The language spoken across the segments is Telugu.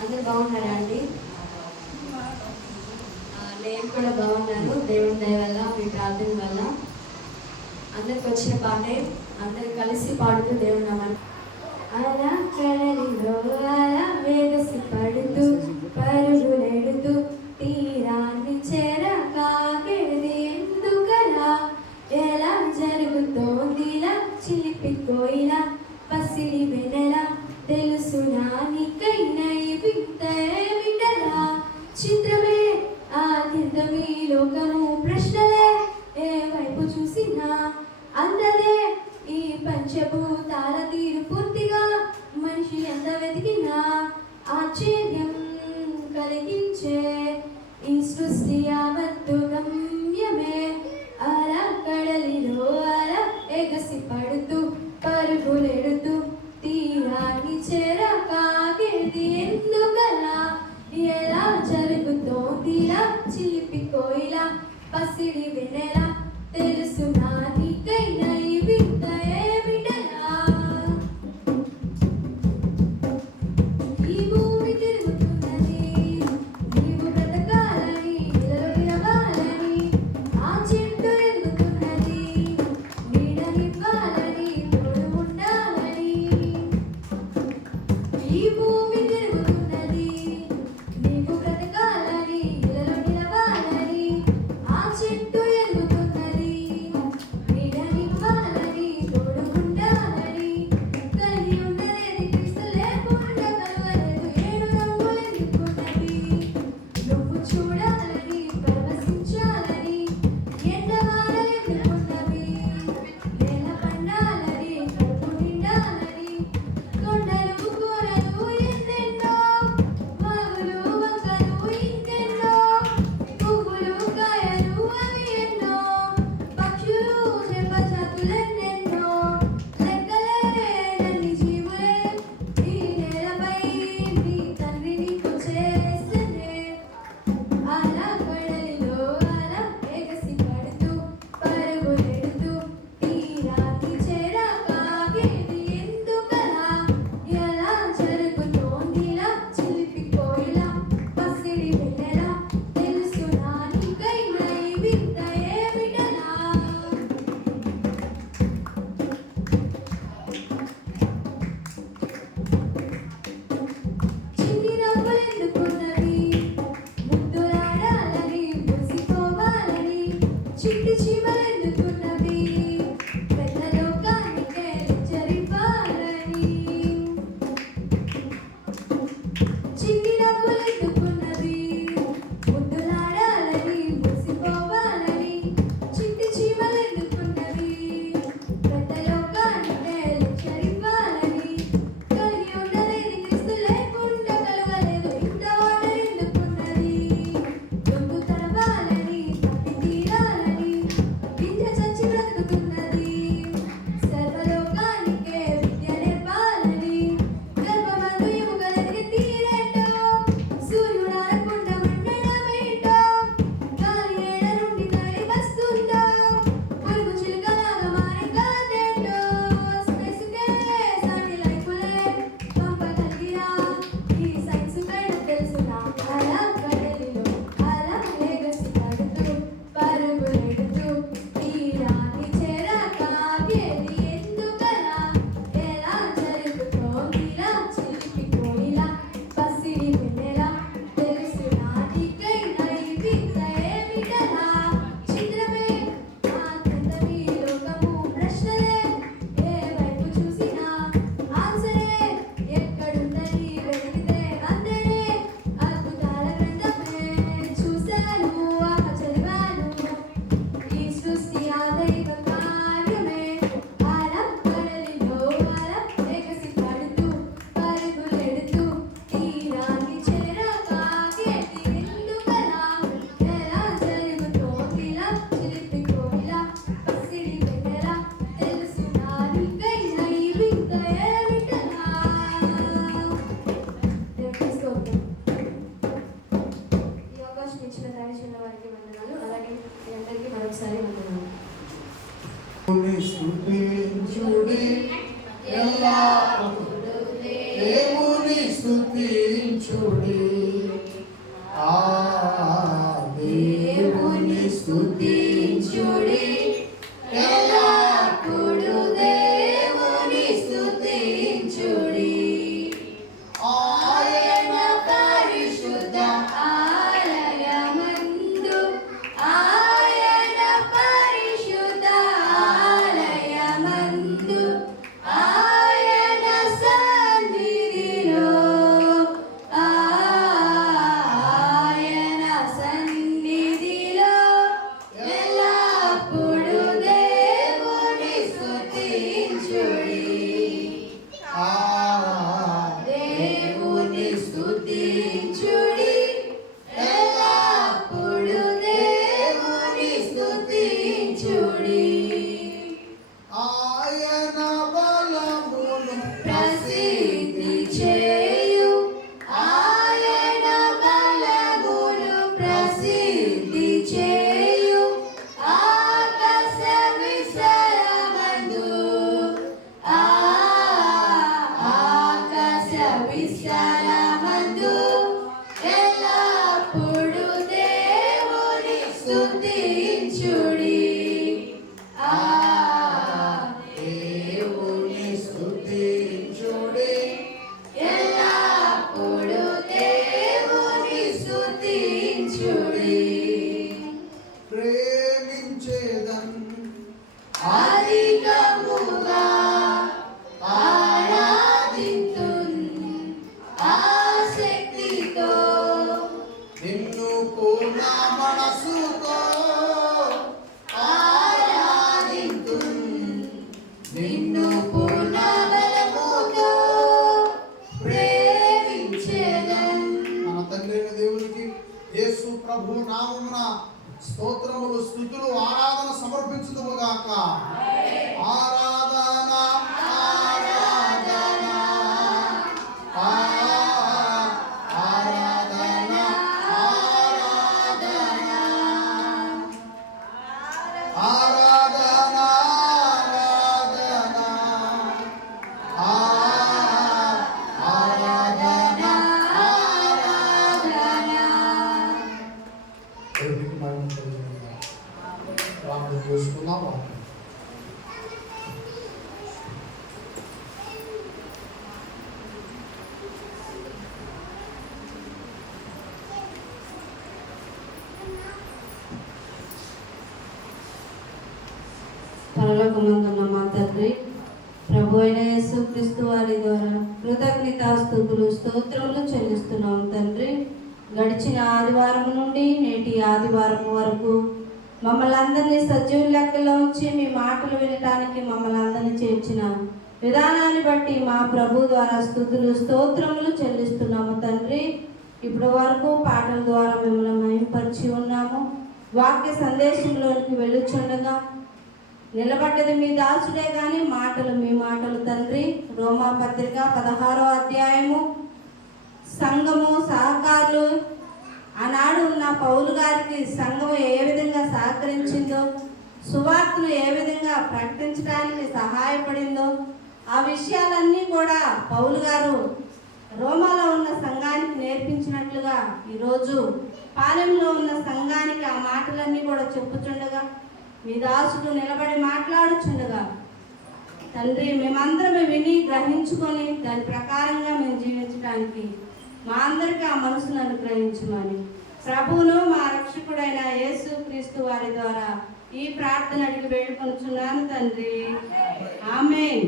అందరు బాగున్నారా అండి? నేను కూడా బాగున్నాను. దేవుని దయ వల్ల, మీ ప్రార్థన వల్ల. అందరికి వచ్చిన పాటే అందరు కలిసి పాడుతూ దేవుని నామని అలా కడలిలో అలా వేగసి పడుతూ పరుగులెడుతూ తీరాన్ని చేరకాకెడిది ఎందుకలా ఎలా జరుగుతోందిలా చిలిపి కోయిలా పసిడి వెనెల తెలుసునా నీకైనా ఈ వింత వింటలా చిత్రమే ఆదితమీ లోకము ప్రశ్నలే ఏ వైపు చూసినా అందరే ఈ పంచభూతాల తీరు పూర్తిగా మనిషి ఎంత వెతికినా ఆశ్చర్యం కలిగించే ఈ సృష్టి యావత్తు గమ్యమే అలా కడలిలో అలా ఎగసి పడుతూ పరుగులెడుతూ తీరాన్ని చేరకాగేది ఎందుకలా ఎలా జరుగుతోందిలా చిలిపి కోయిలా పసిడి వెనెల తెలుసునా నీకైనా ఈ వింత ఏమిటలా ఈ భూమి తిరుగుతున్నది నీవు బ్రతకాలని ఇలలో విరవాలని ఆ చెట్టు ఎదుగుతున్నది నీడనివ్వాలని తోడు ఉండాలని ఈ భూమి తిరుగుతున్నది నీవు బ్రతకాలని ఇలలో నిలవాలని ఆ చెట్టు ఎదుగుతున్నది స్తుతించుడి దేవుని స్తుతించుడి ఎల్లప్పుడూ దేవుని స్తుతించుడి ఆయన పరిశుద్ధ ఆలయమందు ఆయన పరిశుద్ధ ఆలయమందు ఆయన సన్నిధిలో ఆయన సన్నిధిలో ఎల్లప్పుడూ దేవుని స్తుతించుడి దేవుని స్తుతించుడి ఎల్లప్పుడూ దేవుని స్తుతించుడి ఆయన బలమును ప్రసిద్ధి చేయు ఆయన బలమును ప్రసిద్ధి చేయు ఆకాశ విశాలమందు ఆకాశ విశాలమందు ఎల్లప్పుడూ దేవుని స్తుతించుడి దేవుని స్తుతించుడి ఎల్లప్పుడూ దేవుని స్తుతించుడి ప్రేమించేదన్ అధికముగా ఆరాధింతున్ ఆసక్తితో నిన్ను పూర్ణ మనసుతో ఆరాధింతున్ నిన్ను పూర్ణ బలముతో ప్రేమించెదన్. మన తండ్రి అయిన దేవునికి యేసు ప్రభు నామమున స్తోత్రములు స్తుతులు ఆరాధన సమర్పించుదుముగాక. ఆరాధన ఆరాధన ఆరాధన ఆరాధన ఆరాధన ఆరాధన దేవునికి మహిమ కలుగునుగాక. ప్రార్థన చేసుకుందాం. పరలోకమందున్న మా తండ్రి, ప్రభు అయిన యేసుక్రీస్తు వారి ద్వారా కృతజ్ఞతాస్తుతులు స్తోత్రములు చెల్లిస్తున్నాం తండ్రి. గడిచిన ఆదివారం నుండి నేటి ఆదివారం వరకు మమ్మల్ని అందరినీ సజీవ లెక్కలో ఉంచి మీ మాటలు వినటానికి మమ్మల్ని అందరినీ చేర్చిన విధానాన్ని బట్టి మా ప్రభు ద్వారా స్తుతులు స్తోత్రములు చెల్లిస్తున్నాము తండ్రి. ఇప్పటి వరకు పాటల ద్వారా మిమ్మల్ని మహింపరిచి ఉన్నాము. వాక్య సందేశంలోనికి వెళ్ళుచుండగా నిలబడ్డది మీ దాసుడే కానీ మాటలు మీ మాటలు తండ్రి. రోమా పత్రిక 16వ అధ్యాయము సంఘము సహకారులు ఆనాడు ఉన్న పౌలు గారికి సంఘము ఏ విధంగా సహకరించిందో, సువార్తను ఏ విధంగా ప్రకటించడానికి సహాయపడిందో ఆ విషయాలన్నీ కూడా పౌలు గారు రోమాలో ఉన్న సంఘానికి నేర్పించినట్లుగా ఈరోజు పాలెంలో ఉన్న సంఘానికి ఆ మాటలన్నీ కూడా చెప్పుచుండగా మీ దాసుడు నిలబడి మాట్లాడుచుండగా తండ్రి మేమందరమే విని గ్రహించుకొని దాని ప్రకారంగా మేము జీవించడానికి మా అందరికీ ఆ మనసును అనుగ్రహించమని ప్రభువును మా రక్షకుడైన యేసు క్రీస్తు వారి ద్వారా ఈ ప్రార్థన అడిగి వేడుకొనుచున్నాను తండ్రి. ఆమేన్.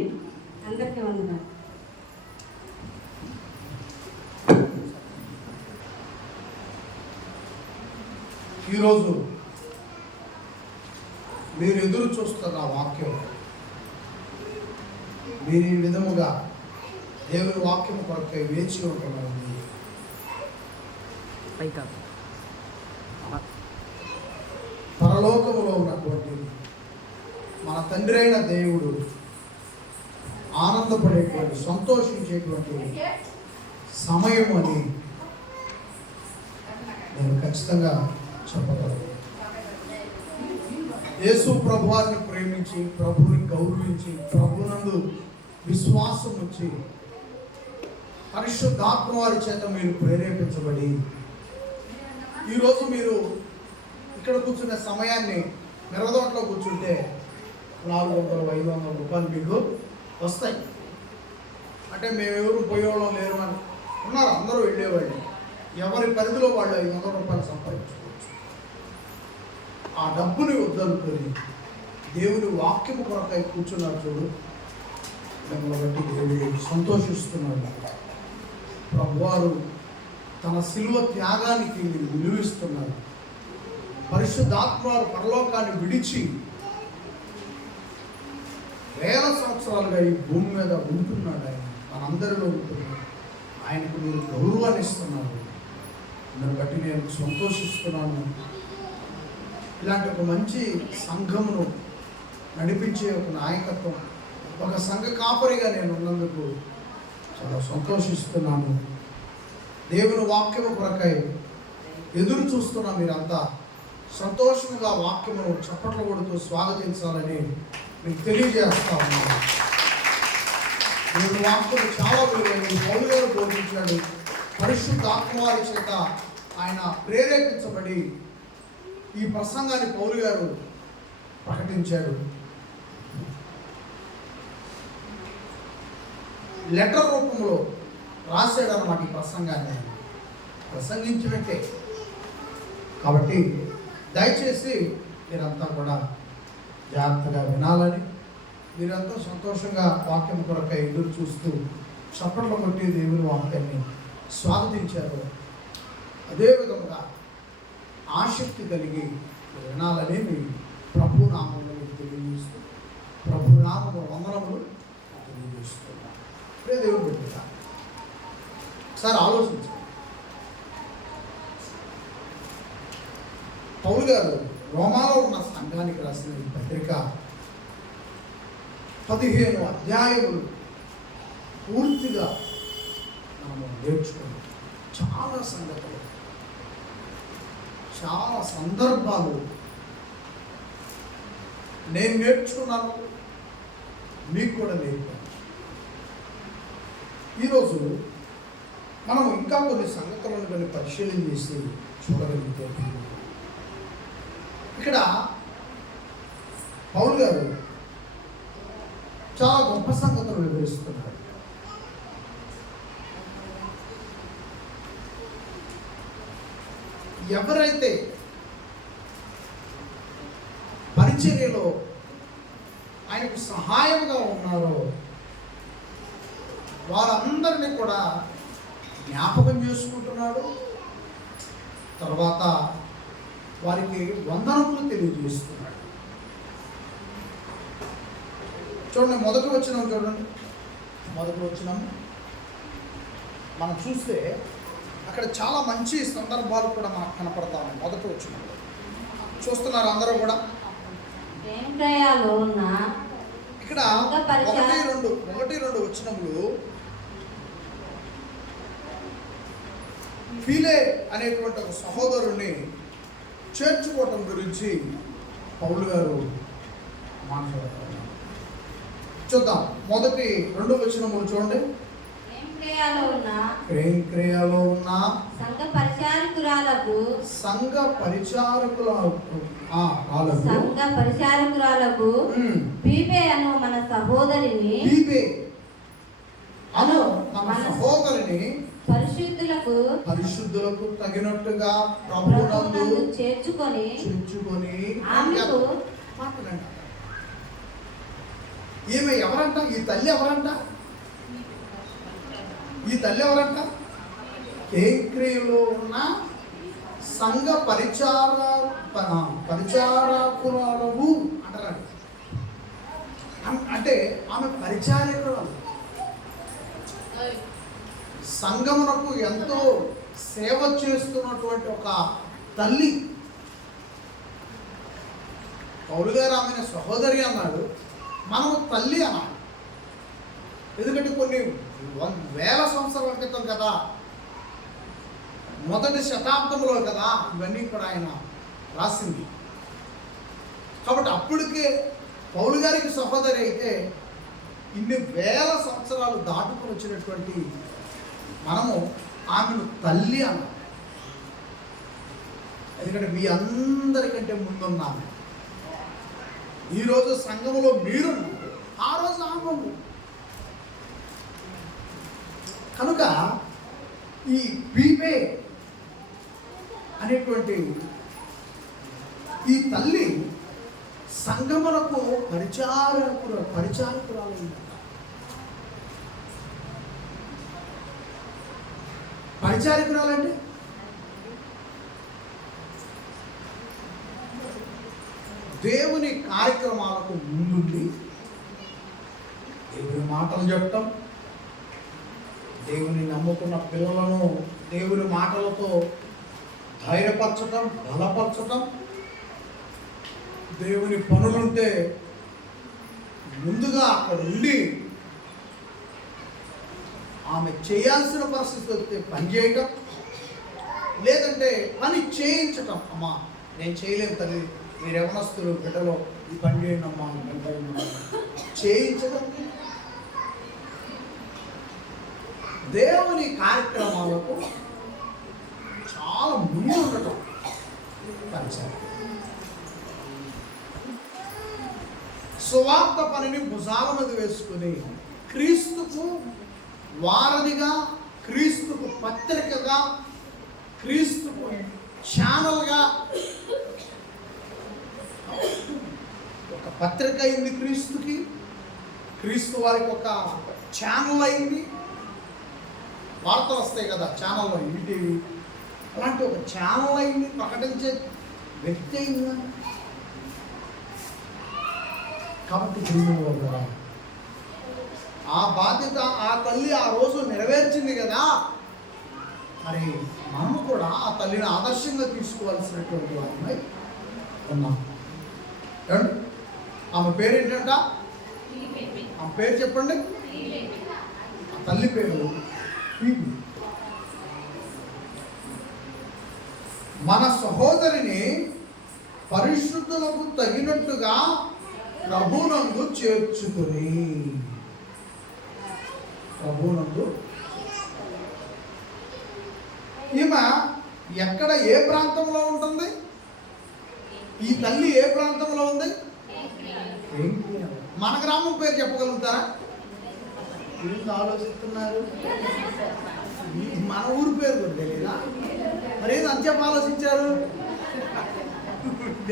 అందరికీ వందనాలు. ఈరోజు మీరు ఎదురు చూస్తున్న వాక్యం, మీరు ఈ విధముగా దేవుని వాక్యం కొరకై వేచి ఉంటున్నది. పరలోకములో ఉన్నటువంటి మన తండ్రి అయిన దేవుడు ఆనందపడేటువంటి సంతోషించేటువంటి సమయం అని నేను ఖచ్చితంగా చెప్పగలను. యేసు ప్రభువాన్ని ప్రేమించి, ప్రభుని గౌరవించి, ప్రభునందు విశ్వాసం వచ్చి పరిశుద్ధాత్మ వారి చేత మీరు ప్రేరేపించబడి ఈరోజు మీరు ఇక్కడ కూర్చునే సమయాన్ని మిరదోట్లో కూర్చుంటే 400-500 రూపాయలు మీకు వస్తాయి. అంటే మేమెవరు పోయేవాళ్ళం లేరు అని ఉన్నారు, అందరూ వెళ్ళేవాళ్ళు. ఎవరి పరిధిలో వాళ్ళు 500 రూపాయలు సంపాదించుకోవచ్చు. ఆ డబ్బుని వద్దనుకొని దేవుని వాక్యము కొరకై కూర్చున్నారు చూడు, దాన్ని బట్టి దేవుడు సంతోషిస్తున్నాడు. ప్రభువారు తన శిలువ త్యాగానికి విలువిస్తున్నారు. పరిశుద్ధాత్మ వారు పరలోకాన్ని విడిచి వేల సంవత్సరాలుగా ఈ భూమి మీద ఉంటున్నాడు. ఆయన మనందరిలో ఉంటున్నాడు. ఆయనకు మీరు గౌరవాన్ని ఇస్తున్నారు. దాన్ని బట్టి నేను సంతోషిస్తున్నాను. ఇలాంటి ఒక మంచి సంఘమును నడిపించే ఒక నాయకత్వం, ఒక సంఘ కాపరిగా నేను ఉన్నందుకు చాలా సంతోషిస్తున్నాను. దేవుని వాక్యము కొరకై ఎదురు చూస్తున్న మీరంతా సంతోషంగా వాక్యమును చప్పట్లు కొడుతూ స్వాగతించాలని మీకు తెలియజేస్తా ఉన్నాను. దేవుని వాక్యము చాలా విలువైనది. పౌలు గారు బోధించాడు. పరిశుద్ధ ఆత్మవారి చేత ఆయన ప్రేరేపించబడి ఈ ప్రసంగాన్ని పౌలు గారు ప్రకటించాడు. లెటర్ రూపంలో రాశాడు అన్నమాట ఈ ప్రసంగాన్ని. ప్రసంగించినట్టే. కాబట్టి దయచేసి మీరంతా కూడా జాగ్రత్తగా వినాలని, మీరంతా సంతోషంగా వాక్యం కొరకై ఎదురు చూస్తూ చప్పట్లు కొట్టి దేవుని వాక్యాన్ని స్వాగతించారు. అదేవిధంగా ఆసక్తి కలిగి వినాలని మీ ప్రభు నామంలో మీకు తెలియజేస్తూ, ప్రభు నామము వందనములు తెలియజేస్తున్నాను. ఇప్పుడే దేవుడు పెట్టిన సార్ ఆలోచించండి. పౌలు గారు రోమాలో ఉన్న సంఘానికి రాసిన ఈ పత్రిక 15 అధ్యాయములు పూర్తిగా మనము నేర్చుకున్నాం. చాలా సంగతులు, చాలా సందర్భాలు నేను నేర్చుకున్నాను, మీకు కూడా నేర్పాను. ఈరోజు మనం ఇంకా కొన్ని సంగతులను కొన్ని పరిశీలన చేసి చూడగలిగితే, ఇక్కడ పౌలు గారు చాలా గొప్ప సంగతులు వివరిస్తున్నారు. ఎవరైతే పరిచర్యలో ఆయనకు సహాయంగా ఉన్నారో వారందరినీ కూడా జ్ఞాపకం చేసుకుంటున్నాడు. తర్వాత వారికి వందనములు తెలియజేస్తున్నాడు. చూడండి, మొదటి వచనం చూడండి. మొదటి వచనం మనం చూస్తే అక్కడ చాలా మంచి సందర్భాలు కూడా మనకు కనపడతాము. మొదటి వచనంలో చూస్తున్నారు అందరూ కూడా. ఇక్కడ 1-2 వచనములు ఫీలే అనేటువంటి ఒక సహోదరుణ్ణి చేర్చుకోవటం గురించి పౌలు గారు మాట్లాడుతున్నారు. చూద్దాం. 1-2 వచనములు చూడండి. క్రయంక్రయాలో ఉన్న సంఘ పరిచారకురాలకు పీపే అను మన సహోదరిని పరిశుద్ధులకు తగినట్టుగా ప్రభువునందు చేర్చుకొని ఆమెకు ఈమె ఎవరంట? ఈ తల్లి ఎవరంట? ఈ తల్లి ఎవరంట? కేంక్రియలో ఉన్న సంఘ పరిచారకురాలు అంటారు. అంటే ఆమె పరిచారకురాలు, సంఘమునకు ఎంతో సేవ చేస్తున్నటువంటి ఒక తల్లి. పౌలు గారు ఆమెను సహోదరి అన్నాడు, మనము తల్లి అన్నాడు. ఎందుకంటే కొన్ని వేల సంవత్సరాల క్రితం కదా, మొదటి శతాబ్దంలో కదా ఇవన్నీ కూడా ఆయన రాసింది. కాబట్టి అప్పటికే పౌలు గారికి సహోదరి అయితే ఇన్ని వేల సంవత్సరాలు దాటుకుని వచ్చినటువంటి మనము ఆమెను తల్లి అన్నాం. ఎందుకంటే మీ అందరికంటే ముందున్నాము. ఈరోజు సంఘంలో మీరు, ఆ రోజు ఆమె ఉంది. కనుక ఈ బీబే అనేటువంటి ఈ తల్లి సంఘములకు పరిచారకురాలు. పరిచారకురాలంటే దేవుని కార్యక్రమాలకు ముందుండి దేవుని మాటలు చెప్పటం, దేవుని నమ్ముకున్న పిల్లలను దేవుని మాటలతో ధైర్యపరచటం, బలపరచటం, దేవుని పనులుంటే ముందుగా అక్కడ ఉండి ఆమె చేయాల్సిన పరిస్థితి వస్తే పని చేయటం, లేదంటే పని చేయించటం. అమ్మా నేను చేయలేను తల్లి, మీరు యవనస్తులు బిడ్డలో ఈ పని చేయండి అమ్మా, చేయించడం. దేవుని కార్యక్రమాలకు చాలా ముందు ఉండటం పరిచయం. సువార్త పనిని భుజాల మీద వేసుకుని క్రీస్తుకు వారధిగా, క్రీస్తుకు పత్రికగా, క్రీస్తుకు ఛానల్గా, ఒక పత్రిక అయింది క్రీస్తుకి, క్రీస్తు వారికి ఒక ఛానల్ అయింది. వార్తలు వస్తాయి కదా ఛానల్లో, ఈటీవీ అలాంటి ఒక ఛానల్ అయింది, ప్రకటించే వ్యక్తి అయింది. కాబట్టి ఆ బాధ్యత ఆ తల్లి ఆ రోజు నెరవేర్చింది కదా, మరి మనము కూడా ఆ తల్లిని ఆదర్శంగా తీసుకోవాల్సినటువంటి వారిని ఉన్నాం. ఆమె పేరు ఏంటంట? ఆమె పేరు చెప్పండి. ఆ తల్లి పేరు ఫీబీ. మన సహోదరిని పరిశుద్ధులకు తగినట్టుగా ప్రభునందు చేర్చుకుని, ప్రభునందు. ఈమె ఎక్కడ ఏ ప్రాంతంలో ఉంటుంది? ఈ తల్లి ఏ ప్రాంతంలో ఉంది? మన గ్రామం పేరు చెప్పగలుగుతారా? ఏంటి ఆలోచిస్తున్నారు? మన ఊరి పేరు కూడా తెలీదా? మరి ఏది అంత్యపు ఆలోచించారు?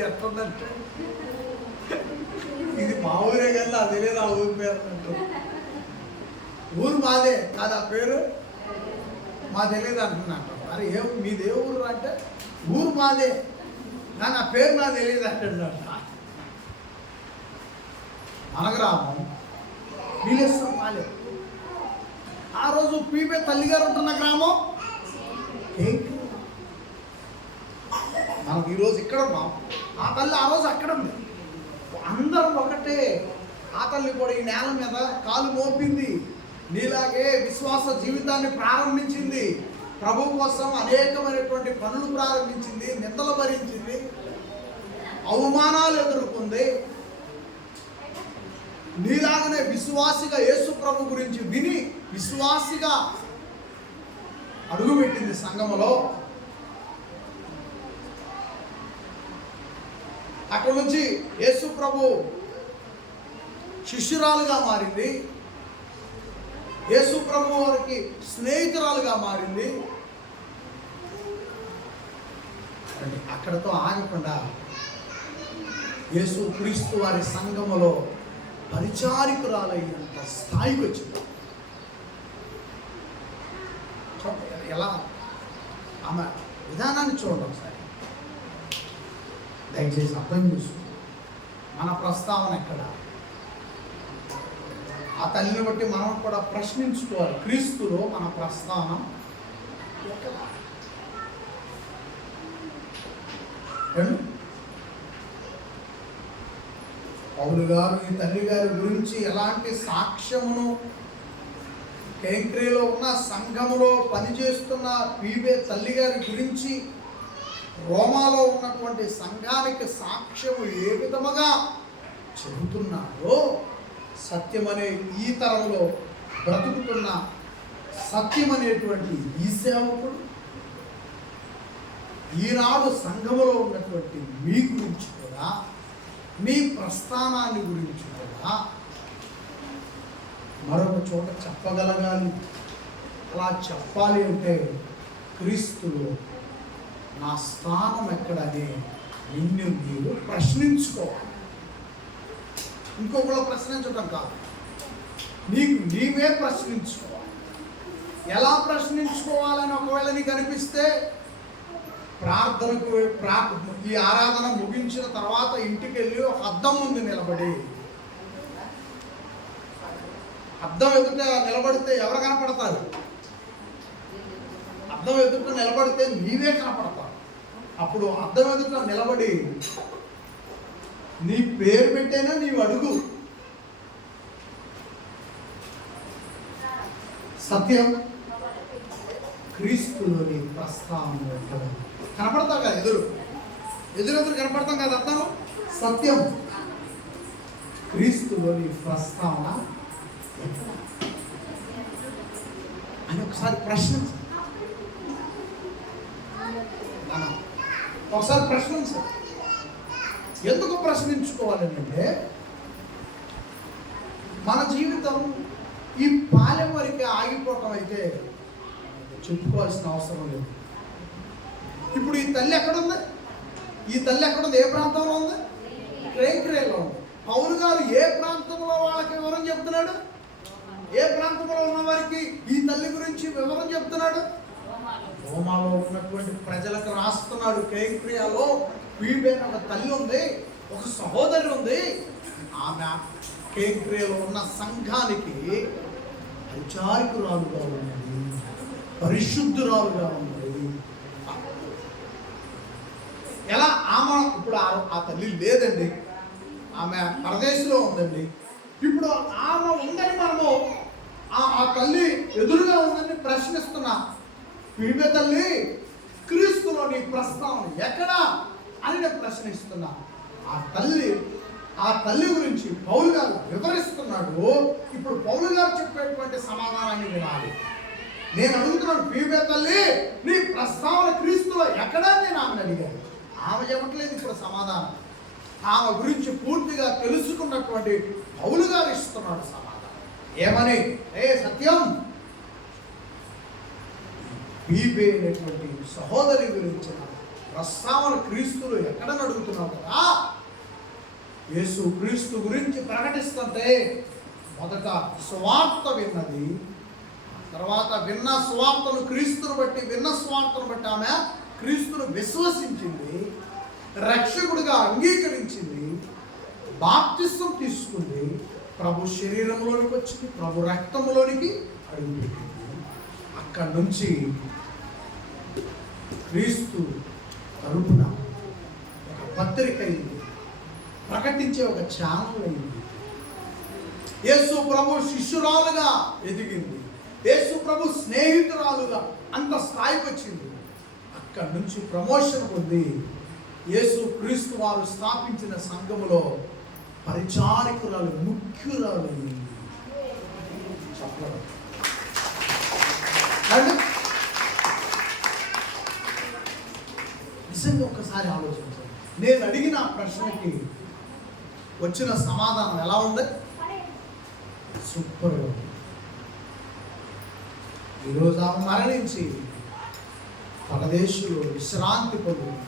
ఎట్లుందంటే ఇది మా ఊరే కదా, తెలియదు ఆ ఊరి పేరు అంటూ. ఊరు మాదే కాదు, ఆ పేరు మా తెలియదు అంటున్నాను. అరే మీదే ఊరు అంటే ఊరు మాదే కానీ ఆ పేరు నాకు తెలియదు అంటున్నాడు. మన గ్రామం నీలేశ్వరం పాలే. ఆ రోజు పీపే తల్లిగారు ఉంటున్న గ్రామం మనకు ఈరోజు ఇక్కడ ఉన్నాం. ఆ తల్లి ఆ రోజు అక్కడ ఉంది. అందరం ఒకటే. ఆ తల్లి కూడా ఈ నేల మీద కాలు మోపింది, నీలాగే విశ్వాస జీవితాన్ని ప్రారంభించింది, ప్రభు కోసం అనేకమైనటువంటి పనులు ప్రారంభించింది, నిందలు భరించింది, అవమానాలు ఎదుర్కొంది. నీలాగనే విశ్వాసిగా యేసు ప్రభు గురించి విని విశ్వాసిగా అడుగుపెట్టింది సంఘములో. అక్కడ నుంచి యేసు ప్రభు శిష్యురాలుగా మారింది, యేసు ప్రభు వారికి స్నేహితురాలుగా మారింది. అక్కడతో ఆగకుండా యేసు క్రీస్తు వారి సంఘములో పరిచారికురాలైనంత స్థాయికి వచ్చింది. ఎలా ఆమె విధానాన్ని చూడండి ఒకసారి, దయచేసి అర్థం చేసుకోండి. మన ప్రస్తావన ఎక్కడ? ఆ తల్లిని బట్టి మనం కూడా ప్రశ్నించుకోవాలి. క్రీస్తులో మన ప్రస్థానం ఎక్కడ? పౌలు గారు ఈ తల్లి గారి గురించి ఎలాంటి సాక్ష్యమును, కేంక్రీలో ఉన్న సంఘములో పనిచేస్తున్న పీబే తల్లి గారి గురించి రోమాలో ఉన్నటువంటి సంఘానికి సాక్ష్యము ఏ విధముగా చెబుతున్నారో, సత్యమనే ఈ తరంలో బ్రతుకుతున్న సత్యం అనేటువంటి ఈ సేవకుడు ఈనాడు సంఘములో ఉన్నటువంటి మీ గురించి కూడా, మీ ప్రస్థానాన్ని గురించి కూడా మరొక చోట చెప్పగలగాలి. అలా చెప్పాలి అంటే క్రీస్తులో నా స్థానం ఎక్కడని నిన్ను నీవు ప్రశ్నించుకోవాలి. ఇంకొకరు ప్రశ్నించడం కాదు, నీకు నీవే ప్రశ్నించుకోవాలి. ఎలా ప్రశ్నించుకోవాలని ఒకవేళ నీకు అనిపిస్తే ప్రార్థనకు ఈ ఆరాధన ముగించిన తర్వాత ఇంటికి వెళ్ళి ఒక అద్దం ముందు నిలబడి, అద్దం ఎదుట నిలబడితే ఎవరు కనపడతారు? అద్దం ఎదుట నిలబడితే నీవే కనపడతావు. అప్పుడు అద్దం ఎదుట నిలబడి నీ పేరు పెట్టైనా నీవు అడుగు, సత్యం క్రీస్తులోని ప్రస్తావన కనపడతాం కదా, ఎదురెదురు కనపడతాం కదా. అర్థం సత్యం క్రీస్తులోని ప్రస్తావన అని ఒకసారి ప్రశ్నించు. ఒకసారి ప్రశ్నించు. ఎందుకు ప్రశ్నించుకోవాలంటే మన జీవితం ఈ పాలెం వరకే ఆగిపోవటం అయితే చెప్పుకోవాల్సిన అవసరం లేదు. ఇప్పుడు ఈ తల్లి ఎక్కడుంది? ఈ తల్లి ఎక్కడుంది? ఏ ప్రాంతంలో ఉంది? క్రేక్రేలో ఉంది. పౌలు గారు ఏ ప్రాంతంలో వాళ్ళకి వివరం చెప్తున్నాడు? ఏ ప్రాంతంలో ఉన్న వారికి ఈ తల్లి గురించి వివరం చెప్తున్నాడు? రోమాలో ఉన్నటువంటి ప్రజలకు రాస్తున్నాడు. క్రేక్రియాలో పీబేన ఒక తల్లి ఉంది, ఒక సహోదరి ఉంది. ఆమె క్రేక్రియాలో ఉన్న సంఘానికి పరిచారికురాలుగా ఉన్నది, పరిశుద్ధురాలుగా ఉన్నది. ఎలా? ఆమె ఇప్పుడు ఆ తల్లి లేదండి, ఆమె పరదేశంలో ఉందండి. ఇప్పుడు ఆమె ఉందని మనము ఆ తల్లి ఎదురుగా ఉందని ప్రశ్నిస్తున్నా. పీబే తల్లి క్రీస్తులో నీ ప్రస్తావన ఎక్కడా అని నేను ప్రశ్నిస్తున్నా. ఆ తల్లి గురించి పౌలు గారు వివరిస్తున్నాడు. ఇప్పుడు పౌలు గారు చెప్పేటువంటి సమాధానాన్ని వినాలి. నేను అడుగుతున్నాను, పీబే తల్లి నీ ప్రస్తావన క్రీస్తులో ఎక్కడా నేను ఆమెను అడిగాను. ఆమె చెప్పట్లేదు ఇప్పుడు సమాధానం. ఆమె గురించి పూర్తిగా తెలుసుకున్నటువంటి పౌలు గారు ఇస్తున్నాడు సమాధానం. ఏమని? సత్యం పీబే అనేటువంటి సహోదరి గురించి ప్రస్తావన క్రీస్తులు ఎక్కడని అడుగుతున్నావు కదా. యేసు క్రీస్తు గురించి ప్రకటిస్తుంటే మొదట సువార్త విన్నది, తర్వాత విన్న సువార్తను క్రీస్తును బట్టి విన్న సువార్తను బట్టి ఆమె క్రీస్తును విశ్వసించింది, రక్షకుడిగా అంగీకరించింది, బాప్తిస్వం తీసుకుంది, ప్రభు శరీరంలోనికి వచ్చింది, ప్రభు రక్తంలోనికి అడుగుపెట్టింది. అక్కడి నుంచి క్రీస్తు తరపున ఒక పత్రిక అయింది, ప్రకటించే ఒక ఛానల్ అయింది. యేసు ప్రభు శిష్యురాలుగా ఎదిగింది, యేసు ప్రభు స్నేహితురాలుగా అంత స్థాయికి వచ్చింది. అక్కడి నుంచి ప్రమోషన్ పొంది యేసు క్రీస్తు వారు స్థాపించిన సంఘములో పరిచారికురాలు, ముఖ్యురాలు అయింది. చెప్పడం నిజంగా ఒక్కసారి ఆలోచించాలి. నేను అడిగిన ప్రశ్నకి వచ్చిన సమాధానం ఎలా ఉంది? సూపర్గా ఉంది. ఈరోజు ఆమె మరణించి పరదేశంలో విశ్రాంతి పొందింది.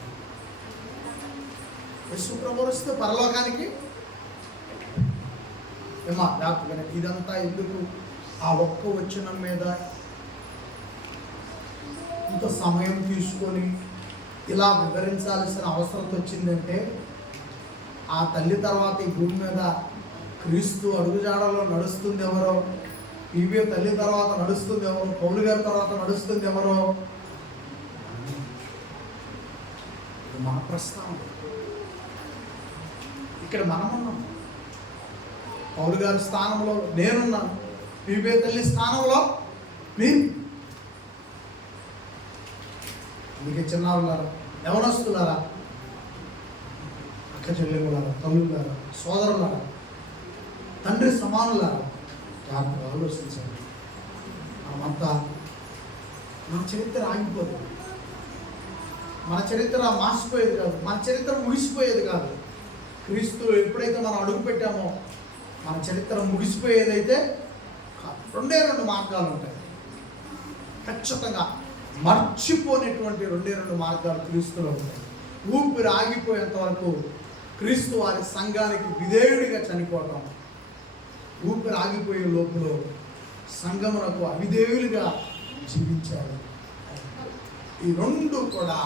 యేసుప్రభువు వస్తే పరలోకానికి ఏమా జాగ్రత్తగా ఇదంతా ఎందుకు ఆ ఒక్క వచనం మీద ఇంత సమయం తీసుకొని ఇలా వివరించాల్సిన అవసరం వచ్చిందంటే, ఆ తల్లి తర్వాత ఈ భూమి మీద క్రీస్తు అడుగుజాడలో నడుస్తుంది ఎవరో, పీబే తల్లి తర్వాత నడుస్తుంది ఎవరో, పౌలు గారి తర్వాత నడుస్తుంది ఎవరో, మన ప్రస్తావన. ఇక్కడ మనమున్నాం. పౌలు గారి స్థానంలో నేనున్నాను, పీబే తల్లి స్థానంలో మీరు. అందుకే చిన్నారులారా, యవనస్తులారా, అక్క చెల్లెములారా, తల్లులారా, సోదరులారా, తండ్రి సమానులారా, జాగ్రత్తగా ఆలోచించండి. మనమంతా మన చరిత్ర ఆగిపోదు, మన చరిత్ర మాసిపోయేది కాదు, మన చరిత్ర ముగిసిపోయేది కాదు. క్రీస్తు ఎప్పుడైతే మనం అడుగు పెట్టామో మన చరిత్ర ముగిసిపోయేదైతే కాదు. రెండు మార్గాలు ఉంటాయి ఖచ్చితంగా. మర్చిపోయినటువంటి 2 మార్గాలు క్రీస్తులో ఉంటాయి. ఊపిరి ఆగిపోయేంత వరకు క్రీస్తు వారి సంఘానికి విధేయుడిగా చనిపోవటం, ఊపిరి ఆగిపోయే లోపల సంఘమునకు అవిధేయులుగా జీవించారు. ఈ 2 కూడా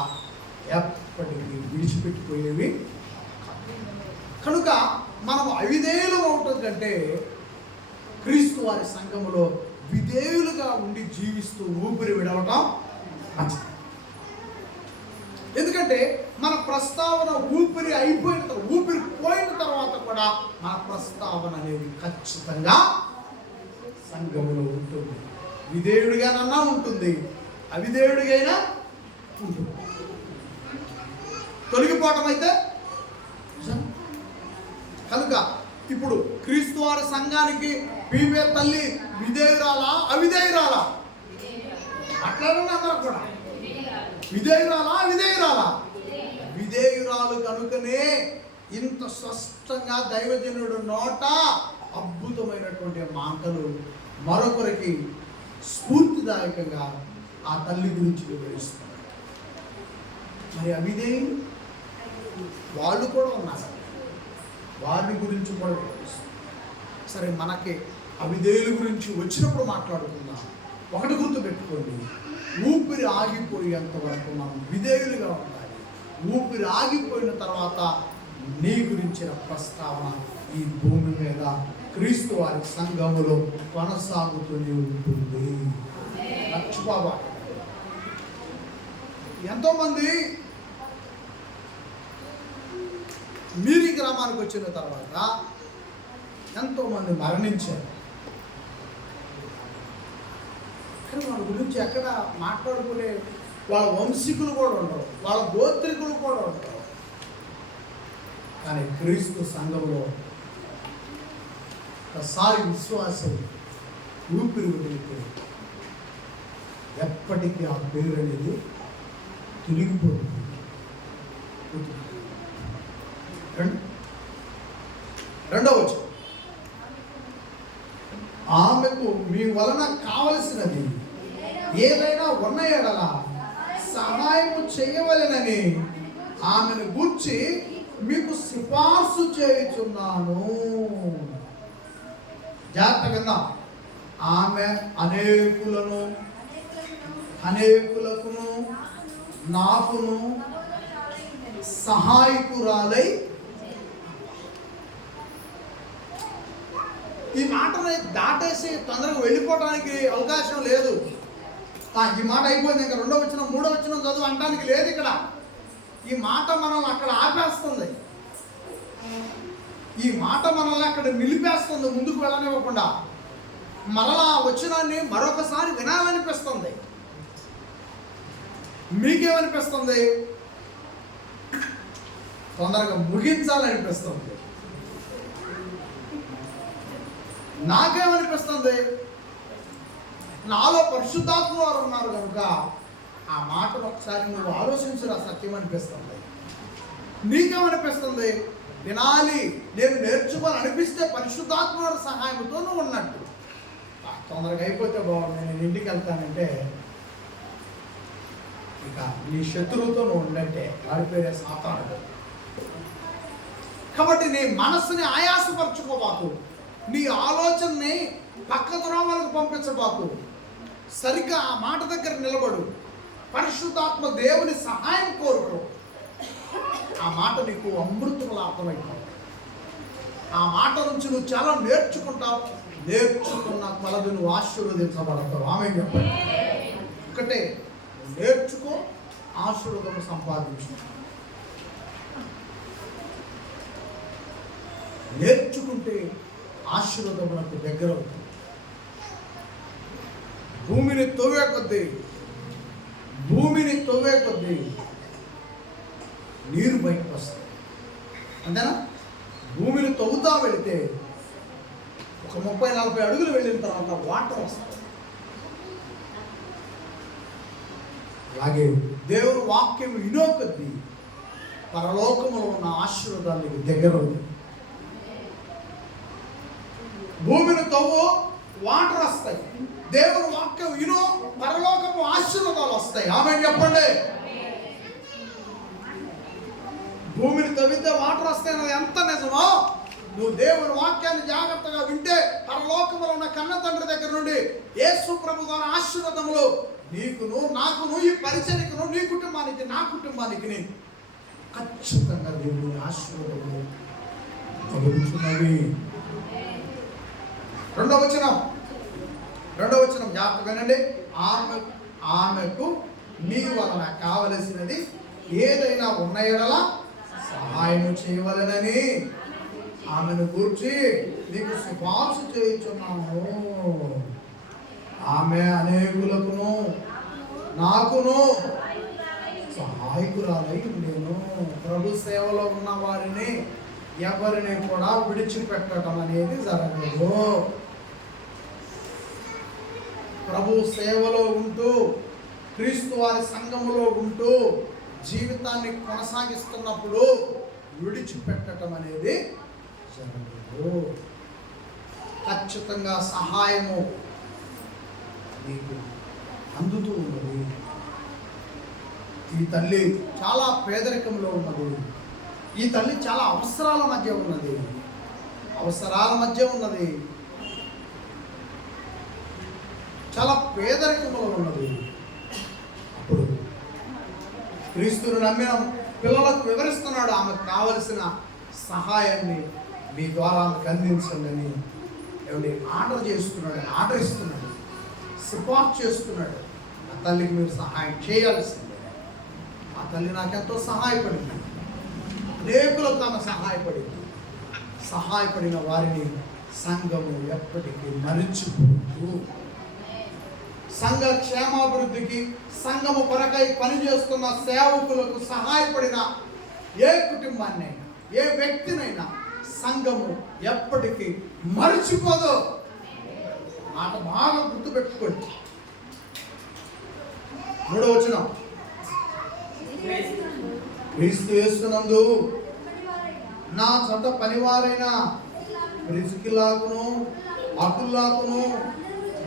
ఎప్పటికీ విడిచిపెట్టిపోయేవి. కనుక మనం అవిధేయులు అవటం కంటే క్రీస్తు వారి సంఘములో విధేయులుగా ఉండి జీవిస్తూ ఊపిరి విడవటం మంచిది. ఎందుకంటే మన ప్రస్తావన ఊపిరి పోయిన తర్వాత కూడా మన ప్రస్తావన అనేది ఖచ్చితంగా సంఘములో ఉంటుంది. విధేయుడిగానన్నా ఉంటుంది, అవిధేయుడిగైనా ఉంటుంది. తొలగిపోవటం అయితే కనుక ఇప్పుడు క్రీస్తు వారి సంఘానికి బీబే తల్లి విధేయురాలా అవిధేయురాలా? అట్లనే అందరూ కూడా విధేయురాలా? విధేయురాలు కనుకనే ఇంత స్పష్టంగా దైవజనుడు నోట అద్భుతమైనటువంటి మాటలు మరొకరికి స్ఫూర్తిదాయకంగా ఆ తల్లి గురించి వివరిస్తున్నారు. మరి అవిధేయులు వాళ్ళు కూడా ఉన్నారు, వారి గురించి కూడా వివరిస్తున్నారు. సరే, మనకి అవిధేయుల గురించి వచ్చినప్పుడు మాట్లాడుకుందాం. ఒకటి గుర్తుపెట్టుకోండి, ఊపిరి ఆగిపోయేంత వరకు మనం విధేయులుగా ఉండాలి. ఊపిరి ఆగిపోయిన తర్వాత నీ గురించిన ప్రస్తావన ఈ భూమి మీద క్రీస్తు వారి సంఘములో కొనసాగుతూనే ఉంటుంది. లక్ష్మీబాబా ఎంతోమంది మీరి గ్రామానికి వచ్చిన తర్వాత ఎంతోమంది మరణించారు. కానీ వాళ్ళ గురించి ఎక్కడ మాట్లాడుకునే వాళ్ళ వంశీకులు కూడా ఉండరు, వాళ్ళ గోత్రికులు కూడా ఉండరు. కానీ క్రీస్తు సంఘంలో ఒకసారి విశ్వాసం ఊపిరి వదిలితే ఎప్పటికీ ఆ పేరు అనేది తొలగిపోతుంది. రెండవ వచనం, ఆమెకు మీ వలన కావలసినది ఏదైనా ఉన్న ఎడల సహాయము చేయవలెనని ఆమెను గూర్చి మీకు సిఫార్సు చేయుచున్నాను. జాగ్రత్త విందాం. ఆమె అనేకులకును నాకును సహాయకురాలై. ఈ మాటని దాటేసి తొందరగా వెళ్ళిపోవడానికి అవకాశం లేదు. ఈ మాట అయిపోయింది, ఇంకా 2వ వచనం 3వ వచనం చదువు అనడానికి లేదు. ఇక్కడ ఈ మాట మనల్ని అక్కడ ఆపేస్తుంది, ఈ మాట మనల్ని అక్కడ నిలిపేస్తుంది, ముందుకు వెళ్ళనివ్వకుండా. మరలా వచనాన్ని మరొకసారి వినాలనిపిస్తుంది. మీకేమనిపిస్తుంది? తొందరగా ముగించాలనిపిస్తుంది. నాకేమనిపిస్తుంది? నాలో పరిశుద్ధాత్మ వారు ఉన్నారు కనుక ఆ మాటను ఒకసారి నువ్వు ఆలోచించురా, సత్యం అనిపిస్తుంది. నీకేమనిపిస్తుంది? వినాలి, నేను నేర్చుకొని అనిపిస్తే పరిశుద్ధాత్మ వారి సహాయంతో నువ్వు ఉన్నట్టు. తొందరగా అయిపోతే బాగుంది, నేను ఇంటికి వెళ్తానంటే ఇక నీ శత్రువుతో నువ్వు ఉన్నట్టే. వాడి పేరే సాతానుడు. కాబట్టి నీ మనస్సుని ఆయాసపరచుకోబాకు, నీ ఆలోచనని పక్క త్రోవలకు పంపించబాకు. సరిగ్గా ఆ మాట దగ్గర నిలబడు, పరిశుద్ధాత్మ దేవుని సహాయం కోరుకో. ఆ మాట నీకు అమృతంలా అర్థమైపోతుంది. ఆ మాట నుంచి నువ్వు చాలా నేర్చుకుంటావు. నేర్చుకున్న కొలది నువ్వు ఆశీర్వదించబడతావు. ఆమె చెప్పండి. ఒకటే, నేర్చుకో, ఆశీర్వాదం సంపాదించు. నేర్చుకుంటే ఆశీర్వాదములకు దగ్గర అవుతుంది. భూమిని తవ్వే కొద్దీ నీరు బయటకు వస్తుంది. అంతేనా? భూమిని తవ్వుతా వెళితే ఒక 30-40 అడుగులు వెళ్ళిన తర్వాత వాటర్ వస్తుంది. అలాగే దేవుని వాక్యం వినో కొద్దీ పరలోకములో ఉన్న ఆశీర్వాదాలు నీకు దగ్గర ఉంది. భూమిని తవ్వు, వాటర్ వస్తాయి. దేవుని వాక్యం వినో, పరలోకము ఆశీర్వాదాలు వస్తాయి. ఆమేన్ చెప్పండి. భూమిని తవ్వితే వాటర్ వస్తాయన్నది ఎంత నిజమో, నువ్వు దేవుని వాక్యాన్ని జాగ్రత్తగా వింటే పరలోకములో ఉన్న కన్న తండ్రి దగ్గర నుండి యేసు ప్రభు ద్వారా ఆశీర్వాదములు నీకును, నాకును, ఈ పరిచర్యకును, నీ కుటుంబానికి, నా కుటుంబానికి ఖచ్చితంగా దేవుని ఆశీర్వాదములు కలుగుతున్నవి. రెండవ వచనం జ్ఞాపకం వినండి. ఆమెకు మీ వలన కావలసినది ఏదైనా ఉన్న యెడల సహాయం చేయవలెనని ఆమెను గూర్చి నీకు సిఫార్సు చేయుచున్నాను. ఆమె అనేకులకును నాకును సహాయకురాలై ఉండేను. ప్రభు సేవలో ఉన్న వారిని ఎవరిని కూడా విడిచిపెట్టడం అనేది జరగదు. ప్రభు సేవలో ఉంటూ, క్రీస్తు వారి సంఘములో ఉంటూ జీవితాన్ని కొనసాగిస్తున్నప్పుడు విడిచిపెట్టడం అనేది జరగదు. ఖచ్చితంగా సహాయము నీకు అందుతూ ఉన్నది. ఈ తల్లి చాలా పేదరికంలో ఉన్నది. ఈ తల్లి చాలా అవసరాల మధ్య ఉన్నది. చాలా పేదరికంలో ఉన్నది. అప్పుడు క్రీస్తును నమ్మిన పిల్లలకు వివరిస్తున్నాడు, ఆమెకు కావలసిన సహాయాన్ని మీ ద్వారా ఆమెకు అందించండి అని ఆర్డర్ ఇస్తున్నాడు, సిఫార్సు చేస్తున్నాడు. ఆ తల్లికి మీరు సహాయం చేయాల్సిందే. ఆ తల్లి నాకెంతో సహాయపడింది, అనేకులకు ఆమె సహాయపడిన వారిని సంఘము ఎప్పటికీ మరిచిపోదు. సంఘ క్షేమాభివృద్ధికి, సంఘము కొరకై పనిచేస్తున్న సేవకులకు సహాయపడిన ఏ కుటుంబాన్నైనా, ఏ వ్యక్తినైనా సంఘము ఎప్పటికీ మరిచిపోదు. మాట బాగా గుర్తుపెట్టుకోండి. 3వ వచనం, క్రీస్తు యేసునందు నా సొంత పనివారైన ప్రిస్కిల్లాకును అకుల్లాకును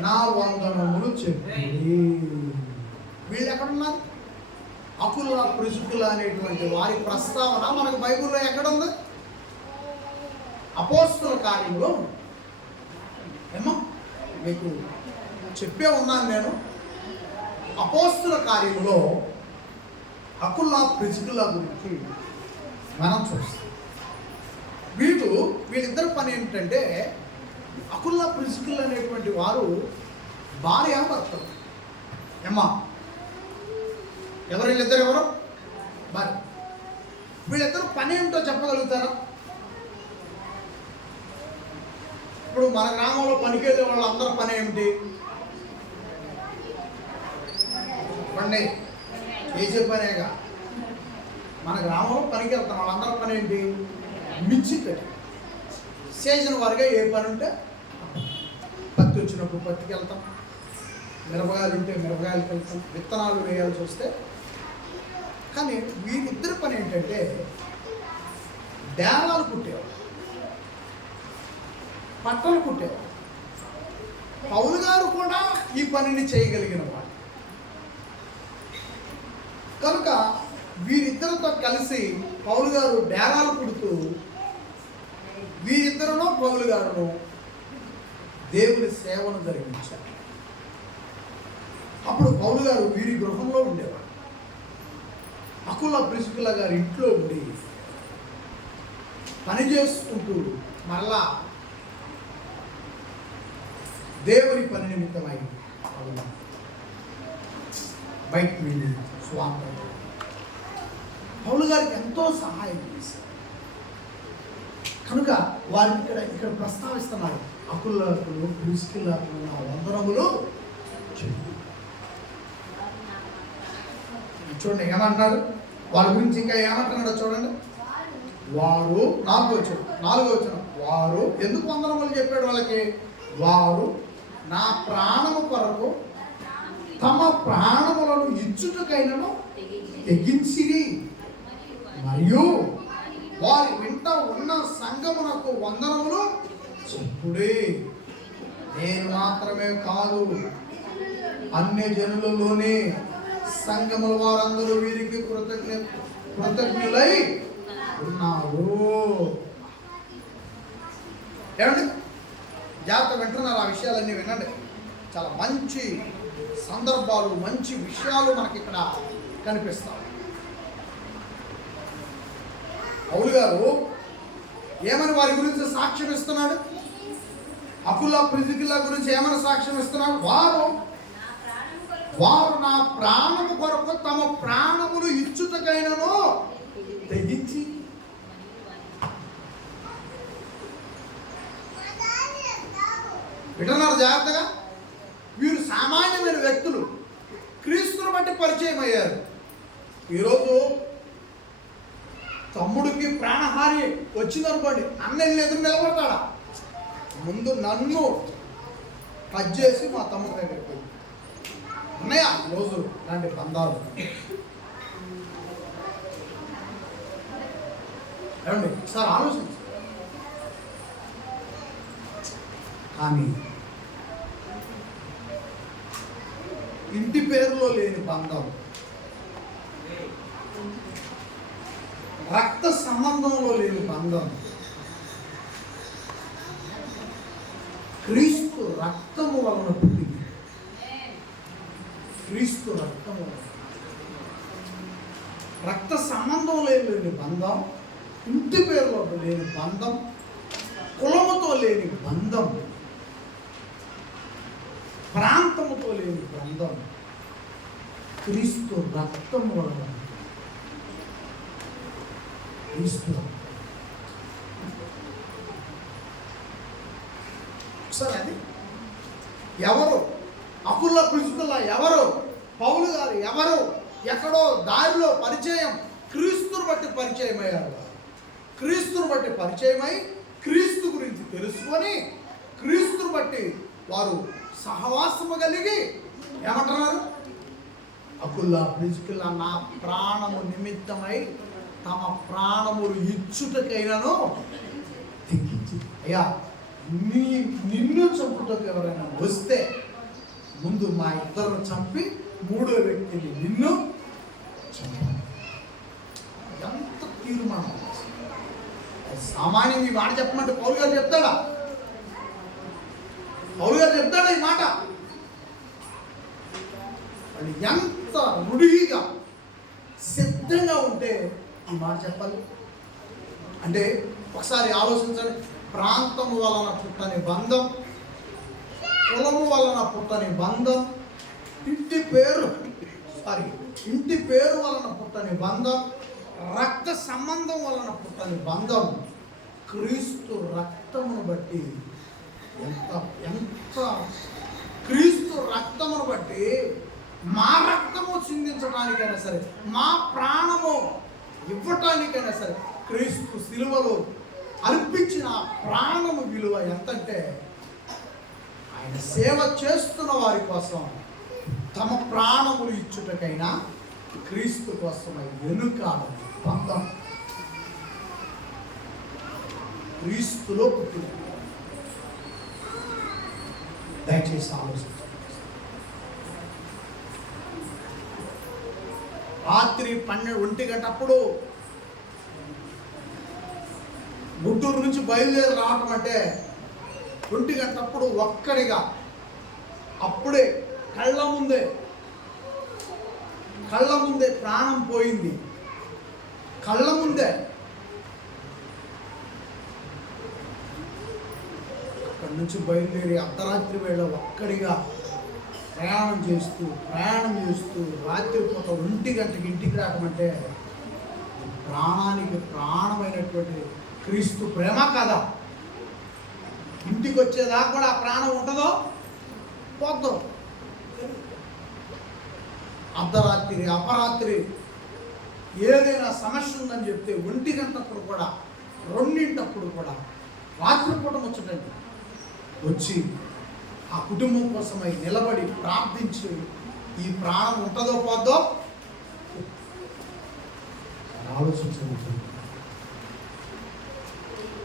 నా వందనములు చెప్పి. వీళ్ళు ఎక్కడున్నారు? అకుల్లా, ప్రిస్కిల్లా అనేటువంటి వారి ప్రస్తావన మనకు బైబిల్లో ఎక్కడుంది? అపోస్తల కార్యంలో. ఏమో మీకు చెప్పే ఉన్నాను నేను. అపోస్తల కార్యంలో అకుల్లా, ప్రిస్కిల్లా గురించి మనం చూస్తాం. వీళ్ళిద్దరి పని ఏంటంటే, అకుల్లా, ప్రిస్కిల్లా అనేటువంటి వారు భార్య భర్తలు. ఏమ్మా, వీళ్ళిద్దరు ఎవరు? భార్య. వీళ్ళిద్దరు పని ఏమిటో చెప్పగలుగుతారా? ఇప్పుడు మన గ్రామంలో పనికెళ్ళే వాళ్ళందరూ పని ఏమిటి? పండి చేసే పనేగా. మన గ్రామంలో పనికి వెళ్తాం, వాళ్ళందరూ పని ఏంటి? మిర్చి కట్టి సీజన్ వారిగా ఏ పని ఉంటే పత్తి వచ్చినప్పుడు పత్తికి వెళ్తాం, మిరపకాయలు ఉంటే మిరపకాయలకి వెళ్తాం, విత్తనాలు వేయాల్సి వస్తే. కానీ వీరిద్దరి పని ఏంటంటే డేలాలు కుట్టేవాళ్ళు, పట్టలు కుట్టేవాళ్ళు. పౌలు గారు కూడా ఈ పనిని చేయగలిగిన వాడు కనుక వీరిద్దరితో కలిసి పౌలు గారు డేరాలు కుడుతూ, వీరిద్దరును పౌలు గారును దేవుని సేవను జరిగించారు. అప్పుడు పౌలు గారు వీరి గృహంలో ఉండేవాడు. అకుల్లా, ప్రిస్కిల్లా గారి ఇంట్లో ఉండి పని చేసుకుంటూ మరలా దేవుని పని నిమిత్తమై బయటకు వెళ్ళి స్వామి పౌలు గారికి ఎంతో సహాయం చేశారు. కనుక వారిని ఇక్కడ ప్రస్తావిస్తున్నారు. అకుల్లాకులు, ప్రిస్కిల్లాకులు నా వందనములు చూడండి ఏమంటున్నారు వాళ్ళ గురించి. ఇంకా ఏమంటున్నాడో చూడండి. వారు 4వ వచనం, వారు ఎందుకు వందనములు చెప్పాడు వాళ్ళకి? వారు నా ప్రాణము కొరకు తమ ప్రాణములను ఇచ్చుటకైనను తెగించిరి. మరియు వారి వెంట ఉన్న సంఘమునకు వందనములు చెప్పుడే. నేను మాత్రమే కాదు, అన్య జనులలోనే సంఘముల వారందరూ వీరికి కృతజ్ఞులై ఉన్నారు. ఏమండి, జాగ్రత్త వింటున్నారు, ఆ విషయాలన్నీ వినండి. చాలా మంచి సందర్భాలు, మంచి విషయాలు మనకి ఇక్కడ కనిపిస్తాయి. పౌలు గారు ఏమని వారి గురించి సాక్ష్యం ఇస్తున్నాడు? అకుల ప్రిస్కిల్ల గురించి ఏమని సాక్ష్యం ఇస్తున్నాడు? వారు నా ప్రాణము కొరకు తమ ప్రాణములు ఇచ్చుటకైనను తెగించి. వింటున్నారు జాగ్రత్తగా? వీరు సామాన్యమైన వ్యక్తులు, క్రీస్తుని బట్టి పరిచయం అయ్యారు. ఈరోజు తమ్ముడికి ప్రాణహాని వచ్చిందనుకోండి, అన్న ఎదురు నిలబడతాడా? ముందు నన్ను టచ్ చేసి మా తమ్ముడి దగ్గరికి పోయి ఉన్నాయా ఈరోజు ఇలాంటి బంధాలు? ఏమండి, సార్ ఆలోచించు. కానీ ఇంటి పేరులో లేని బంధం, రక్త సంబంధంలో లేని బంధం, క్రీస్తు రక్తము వలన పుట్టింది. క్రీస్తు రక్తము రక్త సంబంధంలో లేని బంధం, ఇంటి పేరులో లేని బంధం, కులముతో లేని బంధం, ప్రాంతముతో లేని బంధం, క్రీస్తు రక్తము వలన. క్రీస్తు సరే, అది ఎవరు? అకుల ప్రిస్కిల్ల ఎవరు? పౌలు గారు ఎవరు? ఎక్కడో దారిలో పరిచయం, క్రీస్తుని బట్టి పరిచయం అయ్యారు. క్రీస్తుని బట్టి పరిచయమై క్రీస్తు గురించి తెలుసుకొని క్రీస్తుని బట్టి వారు సహవాసము కలిగి ఏమంటున్నారు? అకుల ప్రిస్కిల్ల నా ప్రాణము నిమిత్తమై తమ ప్రాణములు ఇచ్చుటకైనను తెగించి. అయ్యా, నిన్ను చంపుటకు ఎవరైనా వస్తే ముందు మా ఇద్దరు చంపి మూడో వ్యక్తిని నిన్ను చంపాలి. ఎంత తీర్మానం! సామాన్యంగా ఈ మాట చెప్పమంటే పౌలు గారు చెప్తాడా? పౌలు గారు చెప్తాడా ఈ మాట? అది ఎంత రుడిగా సిద్ధంగా ఉంటే ఈ మాట చెప్పాలి. అంటే ఒకసారి ఆలోచించండి. ప్రాంతం వలన పుట్టని బంధం, కులము వలన పుట్టని బంధం, ఇంటి పేరు వలన పుట్టని బంధం, రక్త సంబంధం వలన పుట్టని బంధం, క్రీస్తు రక్తమును బట్టి ఎంత క్రీస్తు రక్తమును బట్టి మా రక్తము చిందించడానికైనా సరే, మా ప్రాణము ఇవ్వటానికైనా సరే, క్రీస్తు సిలువలో అర్పించిన ప్రాణము విలువ ఎంతంటే, ఆయన సేవ చేస్తున్న వారి కోసం తమ ప్రాణములు ఇచ్చుటకైనా క్రీస్తు కోసమై వెనుక బంధం. క్రీస్తులో పుట్టిన. దయచేసి ఆలోచించండి. రాత్రి 1 గంటప్పుడు గుంటూరు నుంచి బయలుదేరి రావటం అంటే 1 గంటప్పుడు ఒక్కడిగా అప్పుడే కళ్ళ ముందే ప్రాణం పోయింది. కళ్ళ ముందే అక్కడి నుంచి బయలుదేరి అర్ధరాత్రి వేళ ఒక్కడిగా ప్రయాణం చేస్తూ రాత్రిపూట 1 గంటకి ఇంటికి రావటం అంటే ప్రాణానికి ప్రాణమైనటువంటి క్రీస్తు ప్రేమ కదా. ఇంటికి వచ్చేదాకా కూడా ఆ ప్రాణం ఉంటుందో పోద్దో. అర్ధరాత్రి అపరాత్రి ఏదైనా సమస్య ఉందని చెప్తే 1 గంటప్పుడు కూడా 2 కూడా రాత్రిపూట వచ్చి ఆ కుటుంబం కోసమై నిలబడి ప్రార్థించి ఈ ప్రాణం ఉంటుందో పోద్దో ఆలోచించవచ్చు.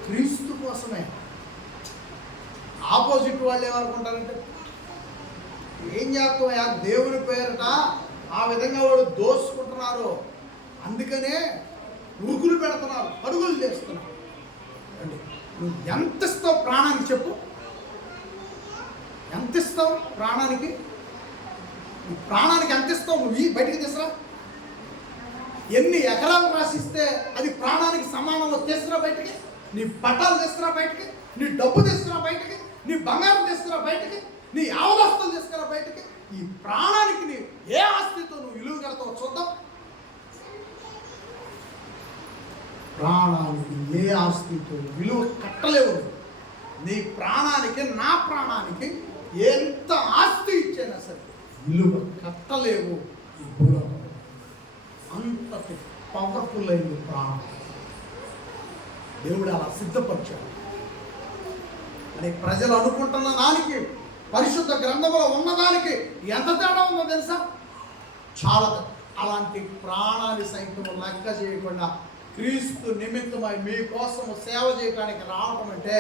క్రీస్తు కోసమే. ఆపోజిట్ వాళ్ళు ఏమనుకుంటారంటే, ఏం చేస్తావా దేవుని పేరట ఆ విధంగా వాడు దోసుకుంటున్నారు, అందుకనే ఉరుకులు పెడుతున్నారు, పరుగులు చేస్తున్నారు. అంటే నువ్వు ఎంత ఇస్తావు ప్రాణానికి చెప్పు? ఎంత ఇస్తావు ప్రాణానికి? ప్రాణానికి ఎంత ఇస్తావు? నువ్వు ఈ బయటికి తీసురా. ఎన్ని ఎకరాలు రాసిస్తే అది ప్రాణానికి సమానంలో తీసుకురా బయటికి. నీ పట్టాలు తీసుకురా బయటికి, నీ డబ్బు తీసుకురా బయటికి, నీ బంగారం తీసుకురా బయటికి, నీ ఆవదస్తులు తీసుకురా బయటికి. ఈ ప్రాణానికి నీ ఏ ఆస్తితో నువ్వు విలువ కడతావో చూద్దాం. ప్రాణానికి ఏ ఆస్తితో విలువ కట్టలేవు. నీ ప్రాణానికి, నా ప్రాణానికి ఎంత ఆస్తి ఇచ్చైనా సరే విలువ కట్టలేవు ఈ భూలోకం. అంతటి పవర్ఫుల్ అయింది ప్రాణం. దేవుడు అలా సిద్ధపరిచాడు. అని ప్రజలు అనుకుంటున్న దానికి, పరిశుద్ధ గ్రంథంలో ఉన్నదానికి ఎంత తేడా ఉందో తెలుసా? చాలా. అలాంటి ప్రాణాన్ని సైతం లెక్క చేయకుండా క్రీస్తు నిమిత్తమై మీకోసం సేవ చేయడానికి రావటం అంటే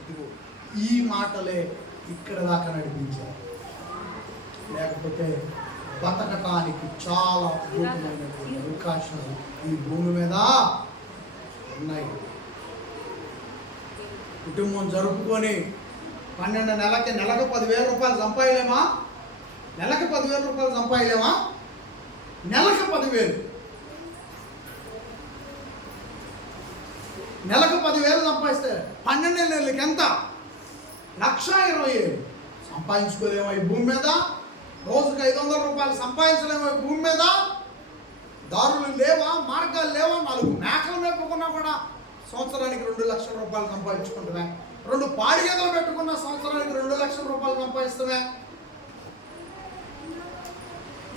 ఇదిగో ఈ మాటలే ఇక్కడ దాకా నడిపించారు. లేకపోతే బతకటానికి చాలా అద్భుతమైనటువంటి అవకాశాలు ఈ భూమి మీద ఉన్నాయి. కుటుంబం జరుపుకొని 12 నెలలకు 10,000 రూపాయలు సంపాదలేమా? నెలకు 10,000 రూపాయలు సంపాదలేమా? నెలకు 10,000. నెలకు 10,000 సంపాదిస్తే 12 నెలలకి ఎంత? 1,20,000 సంపాదించుకోలేమో ఈ భూమి మీద. రోజుకు 500 రూపాయలు సంపాదించలేమో ఈ భూమి మీద. దారులు లేవా, మార్గాలు లేవా? 4 మేకలు మేపుకున్నా కూడా సంవత్సరానికి 2 లక్షల రూపాయలు సంపాదించుకుంటున్నాయి. 2 పాడి గేదెలు పెట్టుకున్న సంవత్సరానికి 2 లక్షల రూపాయలు సంపాదిస్తామే.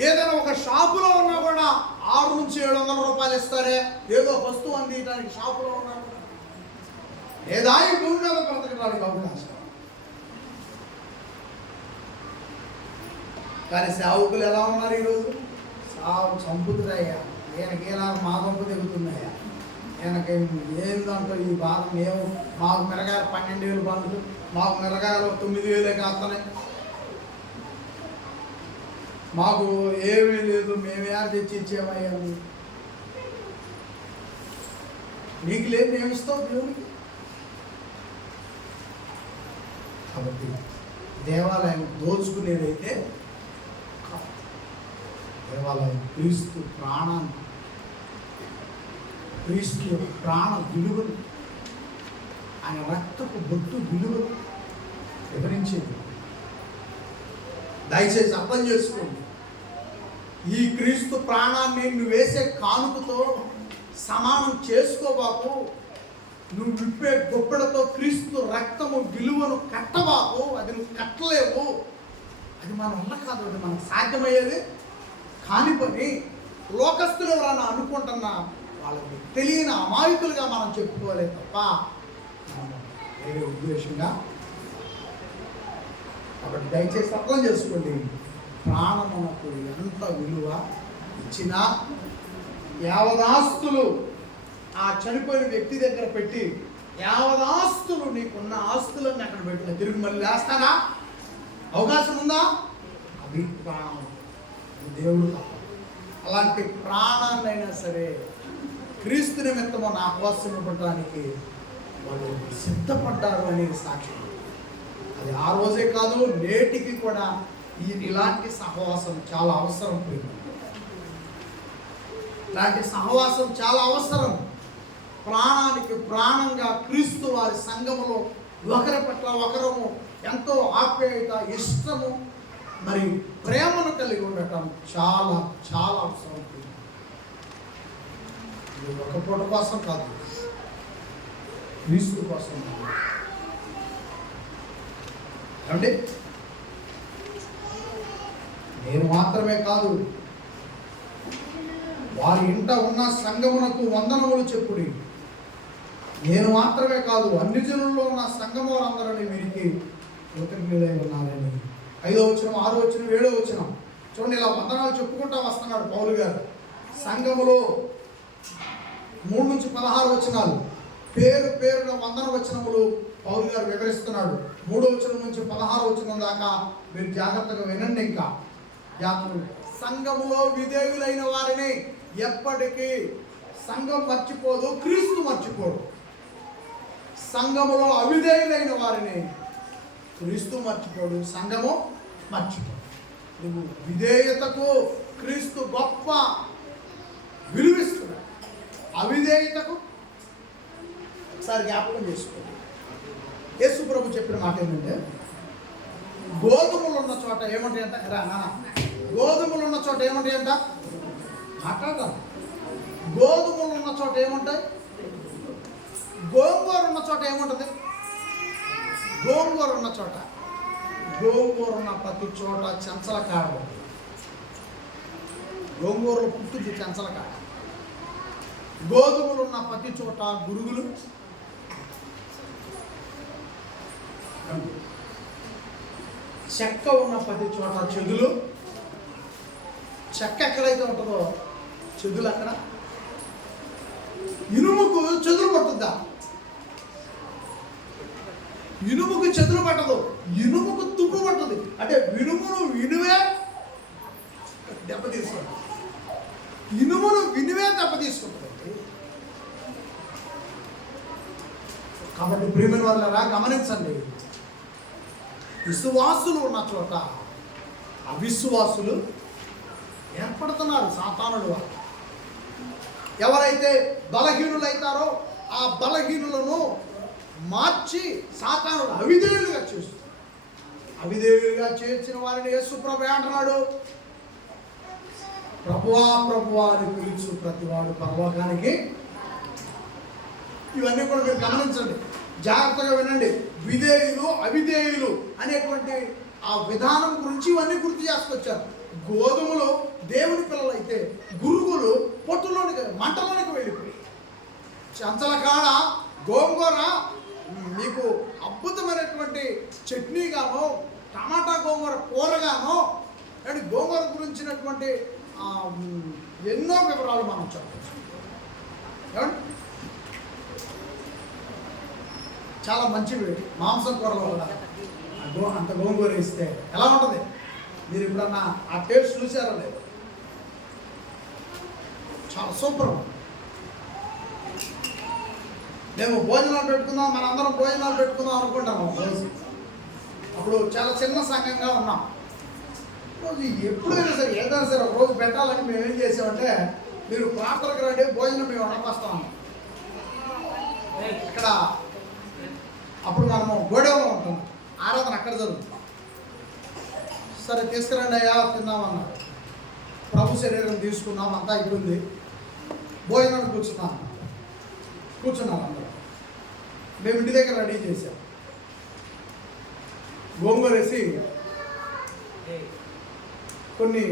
ఏదైనా ఒక షాపులో ఉన్నా కూడా 600 నుంచి 700 రూపాయలు ఇస్తారే, ఏదో వస్తువు అందించడానికి షాపులో ఉన్నా కూడా. లేదా ఈ భూమి మీద బ్రతకడానికి అవకాశం. కానీ సేవకులు ఎలా ఉన్నారు ఈరోజు? చంపుతున్నాయ్యా, ఈయనకేలా మా గొప్ప దిగుతున్నాయా, ఈయనకి ఏందంటో ఈ బాధ. మేము మాకు మిరగాయలు 12,000 బండ్లు, మాకు మిరగాయలు 9,000 కాస్తున్నాయి, మాకు ఏమీ లేదు, మేము ఏం తెచ్చి ఇచ్చేమయ్యా. నీకు లేదు, మేము ఇస్తావు దేవునికి. కాబట్టి దేవాలయం దోచుకునేదైతే దేవాలయం క్రీస్తు ప్రాణాన్ని, క్రీస్తు యొక్క ప్రాణ విలువలు, ఆయన రక్తపు బొట్టు విలువలు వివరించేది. దయచేసి అర్థం చేసుకోండి. ఈ క్రీస్తు ప్రాణాన్ని నువ్వు వేసే కానుకతో సమానం చేసుకోబాకు. నువ్వు విప్పే గొప్పెడతో క్రీస్తు రక్తము విలువను కట్టబాకు. అది నువ్వు కట్టలేవు. అది మన వల్ల కాదు, అది మనకు సాధ్యమయ్యేది కాని పని. లోకస్తులు ఎవరన్నా అనుకుంటున్నా వాళ్ళకి తెలియని అమాయకులుగా మనం చెప్పుకోలే తప్ప వేరే ఉద్దేశంగా. కాబట్టి దయచేసి అర్థం చేసుకోండి. ప్రాణమునకు ఎంత విలువ ఇచ్చినా యావదాస్తులు ఆ చనిపోయిన వ్యక్తి దగ్గర పెట్టి, యావదాస్తులు నీకున్న ఆస్తులన్నీ అక్కడ పెట్టిన తిరిగి మళ్ళీ వేస్తానా? అవకాశం ఉందా? అది ప్రాణం, దేవుడు తప్ప. అలాంటి ప్రాణాన్నైనా సరే క్రీస్తు నిమిత్తము నా కోసం ఇవ్వడానికి వాళ్ళు సిద్ధపడ్డారు అనేది సాక్ష్యం. అది ఆ రోజే కాదు, నేటికి కూడా ఇలాంటి సహవాసం చాలా అవసరం. ఇలాంటి సహవాసం చాలా అవసరం. ప్రాణానికి ప్రాణంగా క్రీస్తు వారి సంఘములో ఒకరి పట్ల ఒకరము ఎంతో ఆప్యాయత, ఇష్టము, మరి ప్రేమను కలిగి ఉండటం చాలా చాలా అవసరం. ఇది ఒక పూట కోసం కాదు, క్రీస్తు కోసం. ఏమండి? నేను మాత్రమే కాదు, వారి ఇంట ఉన్న సంఘమునకు వందనములు చెప్పుడి. నేను మాత్రమే కాదు, అన్ని జనుల్లో ఉన్న సంఘము వారందరినీ వీరికి కృతజ్ఞులై ఉన్నారని. 5వ వచనం, 6వ వచనం, 7వ వచనం చూడండి, ఇలా వందనాలు చెప్పుకుంటా వస్తున్నాడు పౌలు గారు. సంఘములో 3-16 వచనాలు పేరు పేరున వందన వచనములు పౌలు గారు వివరిస్తున్నాడు. 3వ వచనం నుంచి 16వ వచనం దాకా మీరు జాగ్రత్తగా వినండి. ఇంకా సంఘములో విధేయులైన వారిని ఎప్పటికీ సంఘం మర్చిపోదు, క్రీస్తు మర్చిపోడు. సంఘములో అవిధేయులైన వారిని క్రీస్తు మర్చిపోడు, సంఘము మర్చిపోడు. నువ్వు విధేయతకు క్రీస్తు గొప్ప విలువిస్తున్నాడు, అవిధేయతకు ఒకసారి జ్ఞాపకం చేసుకోండి. యేసు ప్రభు చెప్పిన మాట ఏంటంటే, గోధుమలు ఉన్న చోట ఏముంటాయంట? గోధుమలు ఉన్న చోట ఏముంటాయంట? మాట్లాడాలి. గోధుమలు ఉన్న చోట ఏముంటాయి? గోంగూర ఉన్న చోట ఏముంటుంది? గోంగూర ఉన్న చోట, గోంగూర ఉన్న ప్రతి చోట చెంచల కాడ. గోంగూరలో పుట్టుద్ది చెంచల కాడ. గోధుమలు ఉన్న ప్రతి చోట గురుగులు, చెక్క ఉన్న ప్రతి చోట చెదులు. చెక్క ఎక్కడైతే ఉంటుందో చెదులు అక్కడ. ఇనుముకు చెదులు పట్టుద్దా? ఇనుముకు చెదులు పట్టదు, ఇనుముకు తుప్పు పట్టుద్ది. అంటే వినువే దెబ్బ తీసుకుంటుంది, ఇనుమును వినువే దెబ్బ తీసుకుంటుంది. కాబట్టి ప్రియమైన వాళ్ళరా గమనించండి, విశ్వాసులు ఉన్న చోట అవిశ్వాసులు ఏర్పడుతున్నారు, సాతానుడు. ఎవరైతే బలహీనులైతారో ఆ బలహీనులను మార్చి సాతానుడు అవిధేయులుగా చేస్తుంది. అవిధేయులుగా చేర్చిన వారిని యేసు ప్రభు అంటున్నాడు, ప్రభువా ప్రభువా అని పిలుచు ప్రతివాడు పరలోకానికి. ఇవన్నీ కూడా మీరు గమనించండి, జాగ్రత్తగా వినండి. విధేయులు అవిధేయులు అనేటువంటి ఆ విధానం గురించి ఇవన్నీ గుర్తు చేసుకొచ్చారు. గోధుమలు దేవుని పిల్లలు అయితే గురుగులు పొట్టులోనికి మంటలోనికి వెళ్ళిపోయి. చెంచల కాడ గోంగూర మీకు అద్భుతమైనటువంటి చట్నీగానో, టమాటా గోంగూర కూరగానో, అండ్ గోంగూర గురించినటువంటి ఎన్నో వివరాలు మనం చెప్పచ్చు. ఏమండి, చాలా మంచివి మాంసం కూరలో కూడా అంత గోంగూర ఇస్తే ఎలా ఉంటుంది? మీరు ఎప్పుడన్నా ఆ టేస్ట్ చూసారో లేదు? చాలా సూపర్. మేము భోజనాలు పెట్టుకుందాం, మనందరం భోజనాలు పెట్టుకుందాం అనుకుంటాము. అప్పుడు చాలా చిన్న సంఘంగా ఉన్నాం. రోజు ఎప్పుడైనా సరే ఏదైనా సరే ఒక రోజు పెట్టాలని మేము ఏం చేసామంటే, మీరు ప్రార్థనకు రండి, భోజనం మేము వండకొస్తాము. ఇక్కడ అప్పుడు మనము గోడౌన్లో ఉంటాం, ఆరాధన అక్కడ జరుగుతుంది. సరే తీసుకురండి అయ్యా తిందామన్నారు. ప్రభు శరీరం తీసుకున్నాం, అంతా అయిపోయింది. భోజనానికి కూర్చున్నాం అందరూ. మేము ఇంటి దగ్గర రెడీ చేసాం. గోంగూర వేసి కొన్ని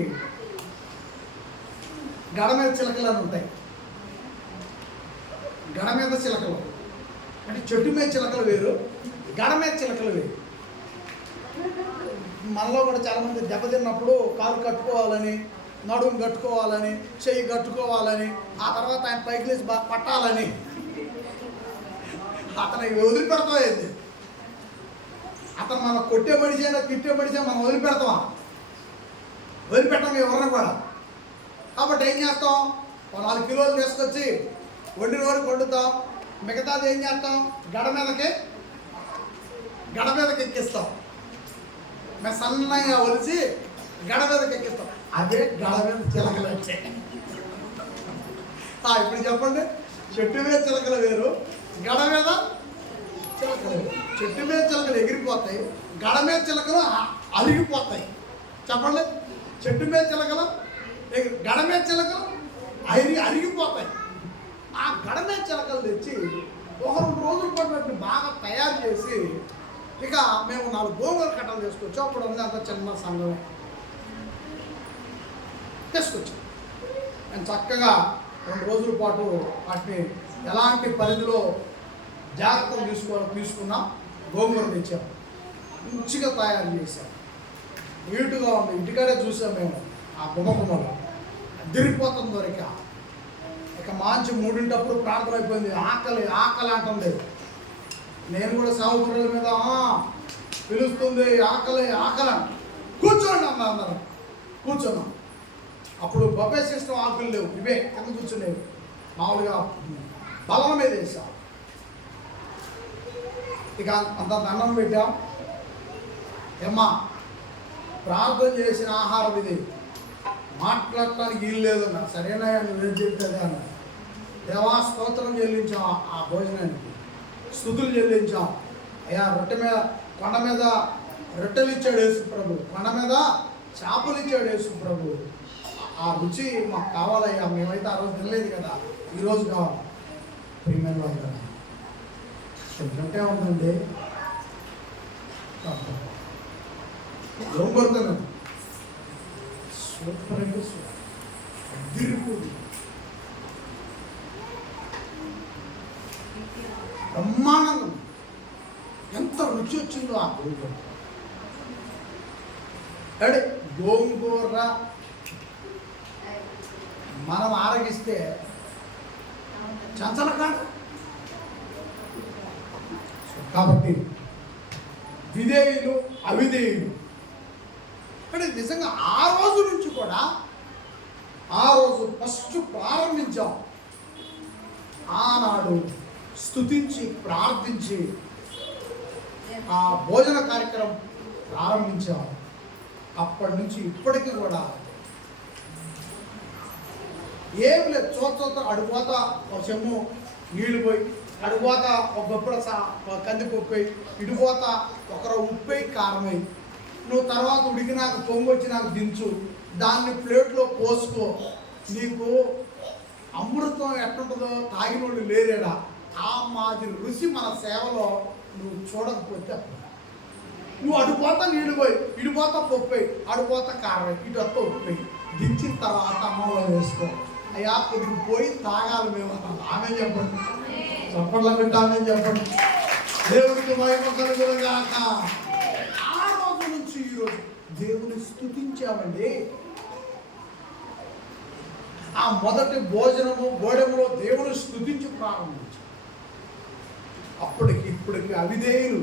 గడ మీద చిలకలు అని ఉంటాయి. గడ మీద చిలకలు అంటే చెట్టు మీద చిలకలు వేరు, గడ మీద చిలకలు వేరు. మనలో కూడా చాలామంది దెబ్బతిన్నప్పుడు కాలు కట్టుకోవాలని, నడుము కట్టుకోవాలని, చెయ్యి కట్టుకోవాలని, ఆ తర్వాత ఆయన పైకి లేచి బాగా పట్టాలని అతనికి వదిలిపెడతాయింది. అతను మనం కొట్టే మడిచైనా తిట్టే మడిచైనా మనం వదిలిపెడతామా? వదిలిపెట్టాం ఎవరిని కూడా. కాబట్టి ఏం చేస్తాం? 4 కిలోలు తీసుకొచ్చి వండిన వరకు వండుతాం. మిగతాది ఏం చేస్తాం? గడ మీదకి ఎక్కిస్తాం. మేము సన్నగా ఒలిచి గడ మీదకి ఎక్కిస్తాం. అదే గడ మీద చిలకలు వచ్చాయి. ఇప్పుడు చెప్పండి, చెట్టు మీద చిలకలు వేరు, గడ మీద చిలకలు వేరు. చెట్టు మీద చిలకలు ఎగిరిపోతాయి, గడ మీద చిలకలు అరిగిపోతాయి. చెప్పండి, చెట్టు మీద చిలకలు గడ మీద చిలకలు అరిగిపోతాయి. ఆ గడ మీద చిలకలు తెచ్చి 1-2 రోజుల పాటు బాగా తయారు చేసి ఇక మేము 4 గోంగూర కట్టలు తీసుకొచ్చాం. అప్పుడు ఉంది అంత చిన్న సంఘమే తీసుకొచ్చాం. మేము చక్కగా 2 రోజుల పాటు వాటిని ఎలాంటి పరిధిలో జాగ్రత్తలు తీసుకున్నాం. గోంగూర తెచ్చాం, మంచిగా తయారు చేసాం, నీటుగా ఉంది. ఇంటికాడే చూసాం మేము. ఆ గుమగుమలో అదిరిపోతుంది దొరిక. ఇక మంచి 3 ప్రార్థన అయిపోయింది. ఆకలి ఆకలి అంటుంది. నేను కూడా సాగుపురుల మీద పిలుస్తుంది, ఆకలి ఆకలి, కూర్చోండి అన్న అందరం. కూర్చున్నాం. అప్పుడు బొబ్బే సిస్టమ్ ఆకులు లేవు, ఇవే కింద కూర్చునేవి. మామూలుగా బలం మీద వేసాం. ఇక అంత దండం పెట్టాం. ఏమ్మా ప్రార్థన చేసిన ఆహారం ఇది, మాట్లాడటానికి వీలు లేదన్నా. సరేనా నువ్వేం చెప్తుంది అన్న. దేవా స్తోత్రం చెల్లించాం, ఆ భోజనానికి స్తుతులు చెల్లించాం. అయ్యా రొట్టె మీద, కొండ మీద రొట్టెలు ఇచ్చాడు యేసు ప్రభు, కొండ మీద చేపలు ఇచ్చాడు యేసు ప్రభు. ఆ రుచి మాకు కావాలయ్యా, మేమైతే ఆ రోజు తినలేదు కదా, ఈరోజు కావాలి. ప్రియమైన వాళ్ళు రొట్టె ఉందండి, లోపడుతున్నాను. సూపర్ అంటే అదిరిపోతుంది, బ్రహ్మానందం. ఎంత రుచి వచ్చిందో ఆ గోంగూర. అంటే గోంగూర మనం ఆరగిస్తే చంచల కాదు. కాబట్టి విధేయులు అవిధేయులు అంటే నిజంగా ఆ రోజు నుంచి కూడా, ఆ రోజు ఫస్ట్ ప్రారంభించాం. ఆనాడు స్తుతించి ప్రార్థించి ఆ భోజన కార్యక్రమం ప్రారంభించాం. అప్పటి నుంచి ఇప్పటికీ కూడా ఏమి లేదు. చూత అడిపోతా ఒక చెమ్ము నీళ్ళు పోయి, అడిపోతా ఒక గొప్పడ కందిపప్పు, ఇడిపోతా ఒకరు ఉప్పై కారమై, నువ్వు తర్వాత ఉడికినాక పొంగొచ్చి నాకు దించు, దాన్ని ప్లేట్లో పోసుకో. నీకు అమృతం ఎట్లుంటుందో తాగినోళ్ళు లేరేడా. ఆ మాదిరి రుచి మన సేవలో నువ్వు చూడకపోతే, నువ్వు అడిపోతా నీళ్ళు పోయి, ఇడిపోతా పప్పు, అడిపోతా కారం, ఇటు వస్తా ఉప్పై, దించిన తర్వాత అమ్మలో వేసుకో. అయ్యా కొద్దిగా పోయి తాగాలి మేము. ఆమె చెప్పండి, చప్పట్ల బిడ్డ ఆమె చెప్పండి. దేవుడికి మహిమ కలుగునుగాక. ఆ రోజు నుంచి ఈరోజు దేవుని స్తుతించామండి. ఆ మొదటి భోజనము గోడెములో దేవుని స్తుతించి ప్రారంభించాం. అప్పటికి ఇప్పటికి అవిధేయులు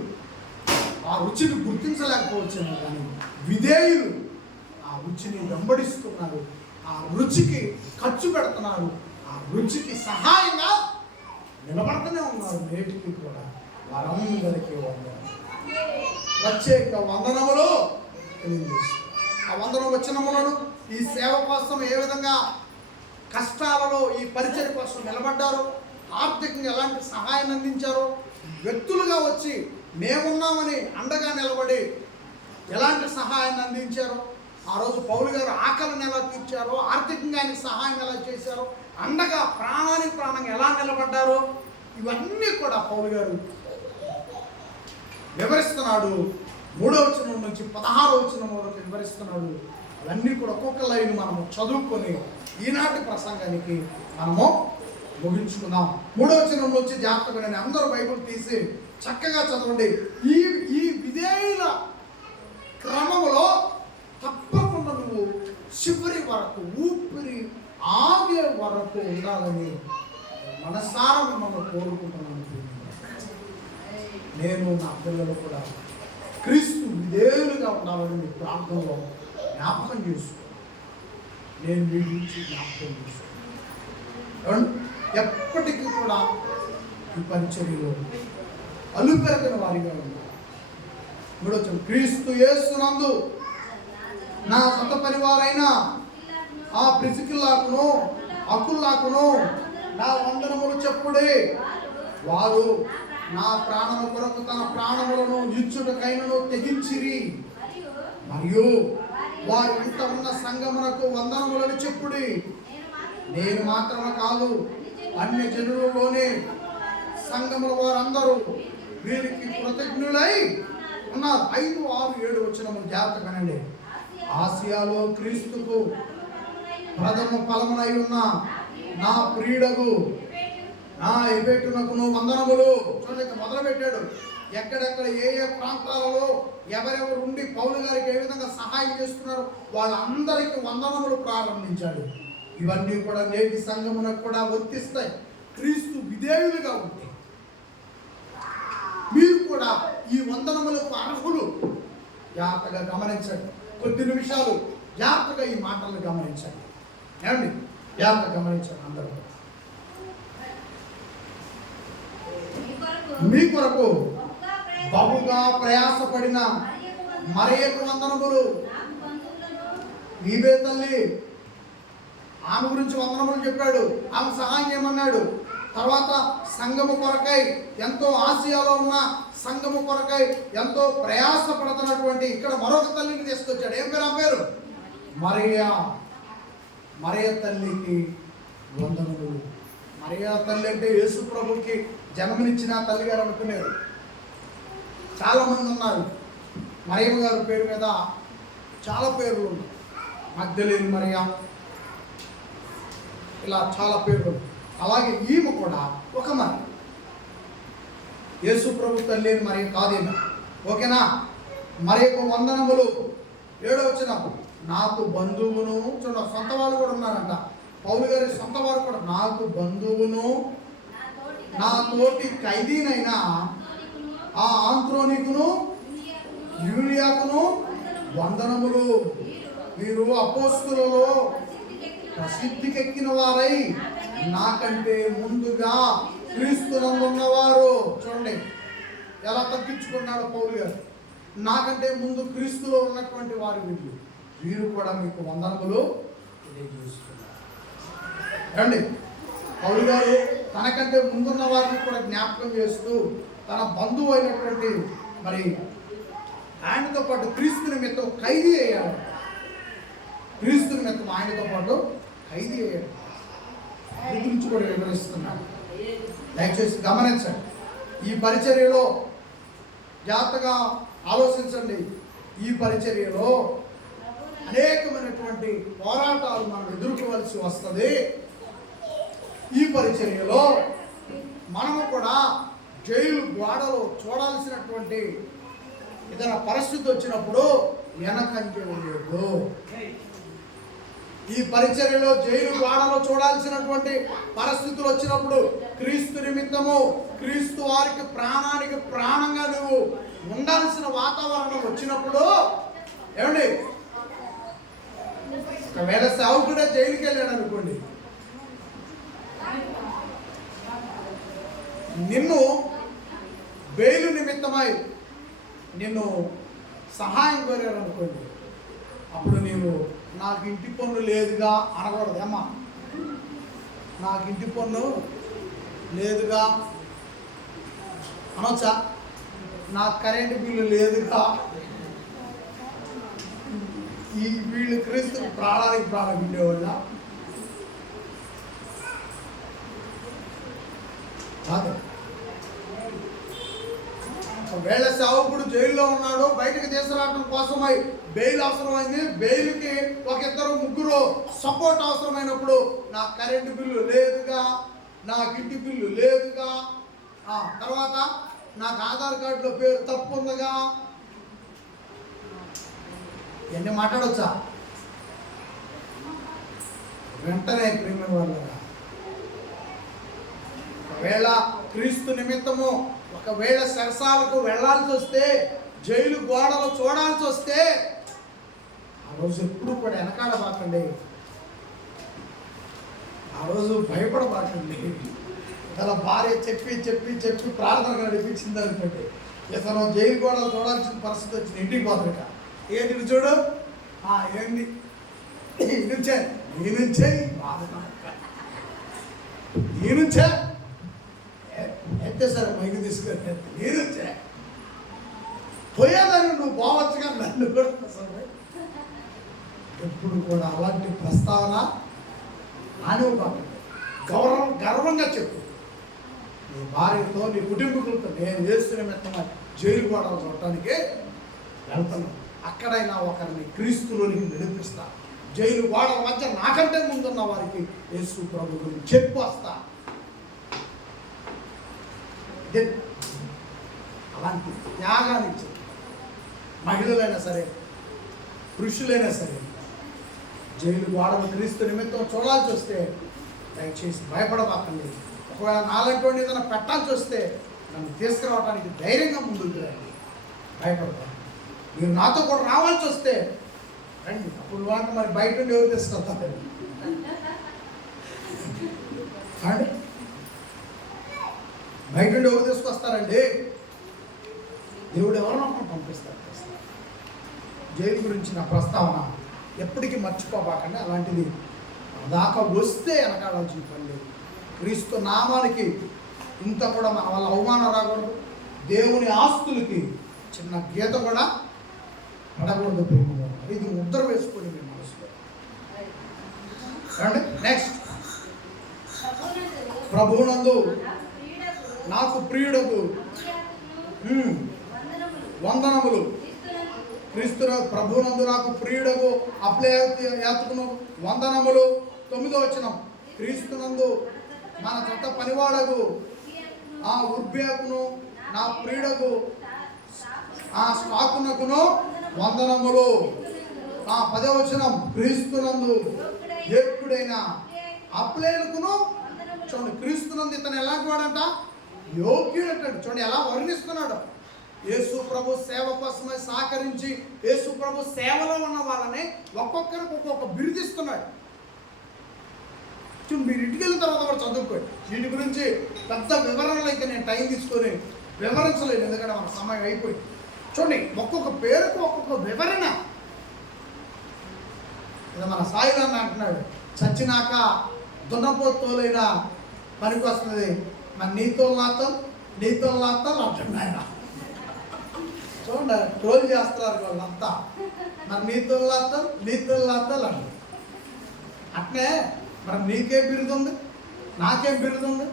ఆ రుచిని గుర్తించలేకపోవచ్చాము, కానీ విధేయులు ఆ రుచిని వెంబడిస్తున్నారు, ఆ రుచికి ఖర్చు పెడుతున్నారు, ఆ రుచికి సహాయంగా నిలబడుతూనే ఉన్నారు. నేటికి కూడా వారందరికీ ప్రత్యేక వందనములు తెలియజేస్తారు. ఆ వందన వచనములను ఈ సేవ కోసం ఏ విధంగా కష్టాలలో ఈ పరిచయ కోసం నిలబడ్డారు, ఆర్థికంగా ఎలాంటి సహాయాన్ని అందించారో, వ్యక్తులుగా వచ్చి మేమున్నామని అండగా నిలబడి ఎలాంటి సహాయాన్ని అందించారో, ఆ రోజు పౌలు గారు ఆకలిని ఎలా తీర్చారో, ఆర్థికంగా ఆయన సహాయం ఎలా చేశారో, అండగా ప్రాణానికి ప్రాణంగా ఎలా నిలబడ్డారో, ఇవన్నీ కూడా పౌలు గారు వివరిస్తున్నాడు. 3వ వచనం నుంచి 16వ వచనం వరకు వివరిస్తున్నాడు. అవన్నీ కూడా ఒక్కొక్క లైన్ మనము చదువుకొని ఈనాటి ప్రసంగానికి మనము ముగించుకుందాం. 3వ వచనం నుంచి జాగ్రత్తగా అందరూ బైబిల్ తీసి చక్కగా చదవండి. ఈ విధేయుల క్రమములో తప్పకుండా నువ్వు చివరి వరకు, ఊపిరి ఆగే వరకు ఉండాలని మనసారా మనం కోరుకుంటున్నాను. నేను నా పిల్లలు కూడా క్రీస్తు విధేయులుగా ఉండాలని మీ ప్రాంతంలో జ్ఞాపకం చేసుకో. నేను మీ గురించి జ్ఞాపకం చేసుకో. ఎప్పటికీ కూడా ఈ పరిచర్యలో అలుపెరగని వారిగా ఉన్నారు. ఇప్పుడు క్రీస్తు యేసునందు నా సొంత పరివారైన ఆ ప్రిసికిల్లాకును అకుల్లాకును నా వందనములు చెప్పుడే. వారు నా ప్రాణము కొరకు తన ప్రాణములను ఇచ్చుటకైనను తెగించిరి, మరియు వారు ఇంత ఉన్న సంగమునకు వందనములను చెప్పుడి. నేను మాత్రమే కాదు, అన్ని జనులలోనే సంఘముల వారందరూ వీరికి కృతజ్ఞులై ఉన్నారు. 5, 6, 7 వచనములు జాగ్రత్తగా వినండి. ఆసియాలో క్రీస్తుకు ప్రథమ ఫలమునై ఉన్న నా ప్రియుడగు నా ఎబెటునకును వందనములు. చూడండి, మొదలు పెట్టాడు. ఎక్కడెక్కడ ఏ ఏ ప్రాంతాలలో ఎవరెవరు ఉండి పౌలు గారికి ఏ విధంగా సహాయం చేస్తున్నారో వాళ్ళందరికీ వందనములు ప్రారంభించాడు. ఇవన్నీ కూడా నేటి సంఘమునకు కూడా వర్తిస్తాయి. క్రీస్తు విధేయులుగా ఉంటే మీరు కూడా ఈ వందనములకు అర్హులు. జాగ్రత్తగా గమనించండి. కొద్ది నిమిషాలు జాగ్రత్తగా ఈ మాటలను గమనించండి. ఏమండి? జాగ్రత్తగా గమనించండి. అందరూ మీ కొరకు బహుగా ప్రయాసపడిన మరియకు వందనములు. నీవే తల్లి, ఆమె గురించి వందనములు చెప్పాడు. ఆమె సహాయం చేయమన్నాడు. తర్వాత సంఘము కొరకై ఎంతో ఆసియాలో ఉన్న సంఘము కొరకై ఎంతో ప్రయాసపడుతున్నటువంటి ఇక్కడ మరొక తల్లిని తీసుకొచ్చాడు. ఏం పేరు? ఆ పేరు మరియా. మరియ తల్లికి వందనములు. మరియా తల్లి అంటే యేసు ప్రభుకి జన్మనిచ్చిన తల్లి గారు అనుకునేది. చాలామంది ఉన్నారు. మరియమ్మ గారి పేరు మీద చాలా పేర్లు ఉన్నాయి. మగ్దలేని మరియా, ఇలా చాలా పేర్లు. అలాగే ఈమె కూడా ఒక మరి యేసు ప్రభు తల్లి అని మరి కాదేమో. ఓకేనా? మరి వందనములు. 7వ వచనం, నాకు బంధువును. చూడండి, సొంత వాళ్ళు కూడా ఉన్నారంట. పౌలు గారి సొంత వారు కూడా, నాకు బంధువును నా తోటి ఖైదీనైనా ఆ ఆంత్రోనికును యూలియాకును వందనములు. వీరు అపోస్తులలో ప్రసిద్ధికెక్కిన వారై నాకంటే ముందుగా క్రీస్తునందు ఉన్నవారు. చూడండి ఎలా తగ్గించుకున్నాడు పౌలు గారు. నాకంటే ముందు క్రీస్తులో ఉన్నటువంటి వారు వీళ్ళు. వీరు కూడా మీకు వందనములు తెలియజేస్తున్నారు. ఏమండి? పౌలు గారు తనకంటే ముందున్న వారిని కూడా జ్ఞాపకం చేస్తూ తన బంధువు అయినటువంటి మరి ఆయనతో పాటు క్రీస్తు నిమిత్తం ఖైదీ అయ్యాడు. క్రీస్తు నిమిత్తం ఆయనతో పాటు ఖైదీ అయ్యాడు. అది గురించి కూడా వివరిస్తున్నాడు. దయచేసి గమనించండి. ఈ పరిచర్యలో జాగ్రత్తగా ఆలోచించండి. ఈ పరిచర్యలో అనేకమైనటువంటి పోరాటాలు మనం ఎదుర్కోవలసి వస్తుంది. ఈ పరిచర్యలో మనము కూడా జైలు గోడలో చూడాల్సినటువంటి ఏదైనా పరిస్థితి వచ్చినప్పుడు వెనకంజ లేదు. ఈ పరిచర్యలో జైలు గోడలో చూడాల్సినటువంటి పరిస్థితులు వచ్చినప్పుడు క్రీస్తు నిమిత్తము క్రీస్తు వారికి ప్రాణానికి ప్రాణంగా నువ్వు ఉండాల్సిన వాతావరణం వచ్చినప్పుడు, ఏమండి, ఒకవేళ సేవకుడే జైలుకి వెళ్ళాడు అనుకోండి, నిన్ను బెయిలు నిమిత్తమై నిన్ను సహాయం కోరారు అనుకోండి, అప్పుడు నీవు నాకు ఇంటి పన్ను లేదుగా అనకూడదు. అమ్మా, నాకు ఇంటి పన్ను లేదుగా అనొచ్చా? నాకు కరెంటు బిల్లు లేదుగా. ఈ వీళ్ళు క్రీస్తు ప్రాణానికి ప్రాణం ఉండేవాళ్ళ కాదు. ఒకవేళ సేవకుడు జైల్లో ఉన్నాడు, బయటకు తీసుకురావడం కోసమై బెయిల్ అవసరమైంది. బెయిల్కి ఒక ఇద్దరు ముగ్గురు సపోర్ట్ అవసరమైనప్పుడు నాకు కరెంటు బిల్లు లేదుగా, నాకు ఇంటి బిల్లు లేదుగా, తర్వాత నాకు ఆధార్ కార్డులో పేరు తప్పు ఉందిగా, ఇవన్నీ మాట్లాడవచ్చా? వెంటనే ప్రేమ వాళ్ళ ఒకవేళ క్రీస్తు నిమిత్తము ఒకవేళ సరసాలకు వెళ్ళాల్సి వస్తే, జైలు గోడలు చూడాల్సి వస్తే, ఆ రోజు ఎప్పుడు కూడా వెనకాడబాకండి. ఆ రోజు భయపడబాకండి. తన భార్య చెప్పి చెప్పి చెప్పి ప్రార్థన నడిపించింది అనుకోండి, ఇతను జైలు గోడలు చూడాల్సిన పరిస్థితి వచ్చింది. ఇంటికి పోతాక ఏంటి చూడు, ఏంటి ఈ నుంచే ఈ నుంచే సరే మైకి తీసుకొని నేనుంచే పోయేదాన్ని నువ్వు పోవచ్చుగా, నన్ను కూడా ఎప్పుడు కూడా అలాంటి ప్రస్తావన ఆనివ్వకండి. గర్వంగా చెప్పు నీ భార్యతో, నీ కుటుంబీకులతో, నేను చేస్తున్న మెత్తమా జైలు గోడలు చూడటానికి వెళ్తున్నాను, అక్కడైనా ఒకరిని క్రీస్తులోనికి నడిపిస్తా, జైలు గోడల మధ్య నాకంటే ముందున్న వారికి యేసు ప్రభు గురించి చెప్పు వస్తా. అలా అలాంటి త్యాగాన్ని ఇచ్చింది. మహిళలైనా సరే, పురుషులైనా సరే, జైలు గోడలు క్రీస్తు నిమిత్తం చూడాల్సి వస్తే దయచేసి భయపడబాకండి. ఒకవేళ నాలుగు ఏదైనా పెట్టాల్సి వస్తే నన్ను తీసుకురావడానికి ధైర్యంగా ముందుకు రండి, భయపడతాను. మీరు నాతో కూడా రావాల్సి వస్తే రండి. అప్పుడు వాటి మరి బయట నుండి ఎవరు తీసుకొస్తారు అండి? బయట నుండి ఎవరు తీసుకొస్తారండి? దేవుడు ఎవరినో పంపిస్తారు. జైలు గురించి నా ప్రస్తావన ఎప్పటికీ మర్చిపోబాకండి. అలాంటిది దాకా వస్తే వెనకాడాల్సిన పని లేదు. క్రీస్తు నామానికి ఇంత కూడా మన వల్ల అవమానం రాకూడదు. దేవుని ఆస్తులకి చిన్న గీత కూడా పడకూడదు. ప్రేమ ఇది ముద్ర వేసుకొని మీ మనసులో రండి. నెక్స్ట్, ప్రభువునందు నాకు ప్రియుడకు వందనములు. క్రీస్తు ప్రభువునందు నాకు ప్రియుడకు అప్లయాతుకును వందనములు. 9వ వచనం, క్రీస్తునందు మన చట్ట పనివాడకు ఆ ఉర్బేకును నా ప్రియుడకు ఆ స్టాకునకును వందనములు. 10వ వచనం, క్రీస్తునందు యోగ్యుడైన అప్లేకును. చూడండి, క్రీస్తునందు ఇతను ఎలాంటి వాడంట? యోగ్యుడు అంటాడు. చూడండి ఎలా వర్ణిస్తున్నాడు. యేసు ప్రభు సేవ కోసమే సహకరించి యేసు ప్రభు సేవలో ఉన్న వాళ్ళని ఒక్కొక్కరికి ఒక్కొక్క బిరుదిస్తున్నాడు. చూడండి, మీరు ఇంటికి వెళ్ళిన తర్వాత కూడా చదువుకోండి. వీటి గురించి పెద్ద వివరణలు అయితే నేను టైం తీసుకొని వివరించలేను, ఎందుకంటే మన సమయం అయిపోయింది. చూడండి, ఒక్కొక్క పేరుకు ఒక్కొక్క వివరణ. ఇది మన సాయిరాన్ని అంటున్నాడు, చచ్చినాక దున్నపోతోలైనా పనికి వస్తుంది, మన నీతో నాతో అంటున్నాయన. చూడండి, ట్రోల్ చేస్తున్నారు వాళ్ళంతా. మరి నీతో అంటారు. అట్నే మరి నీకేం బిరుదు ఉంది, నాకేం బిరుదు ఉంది?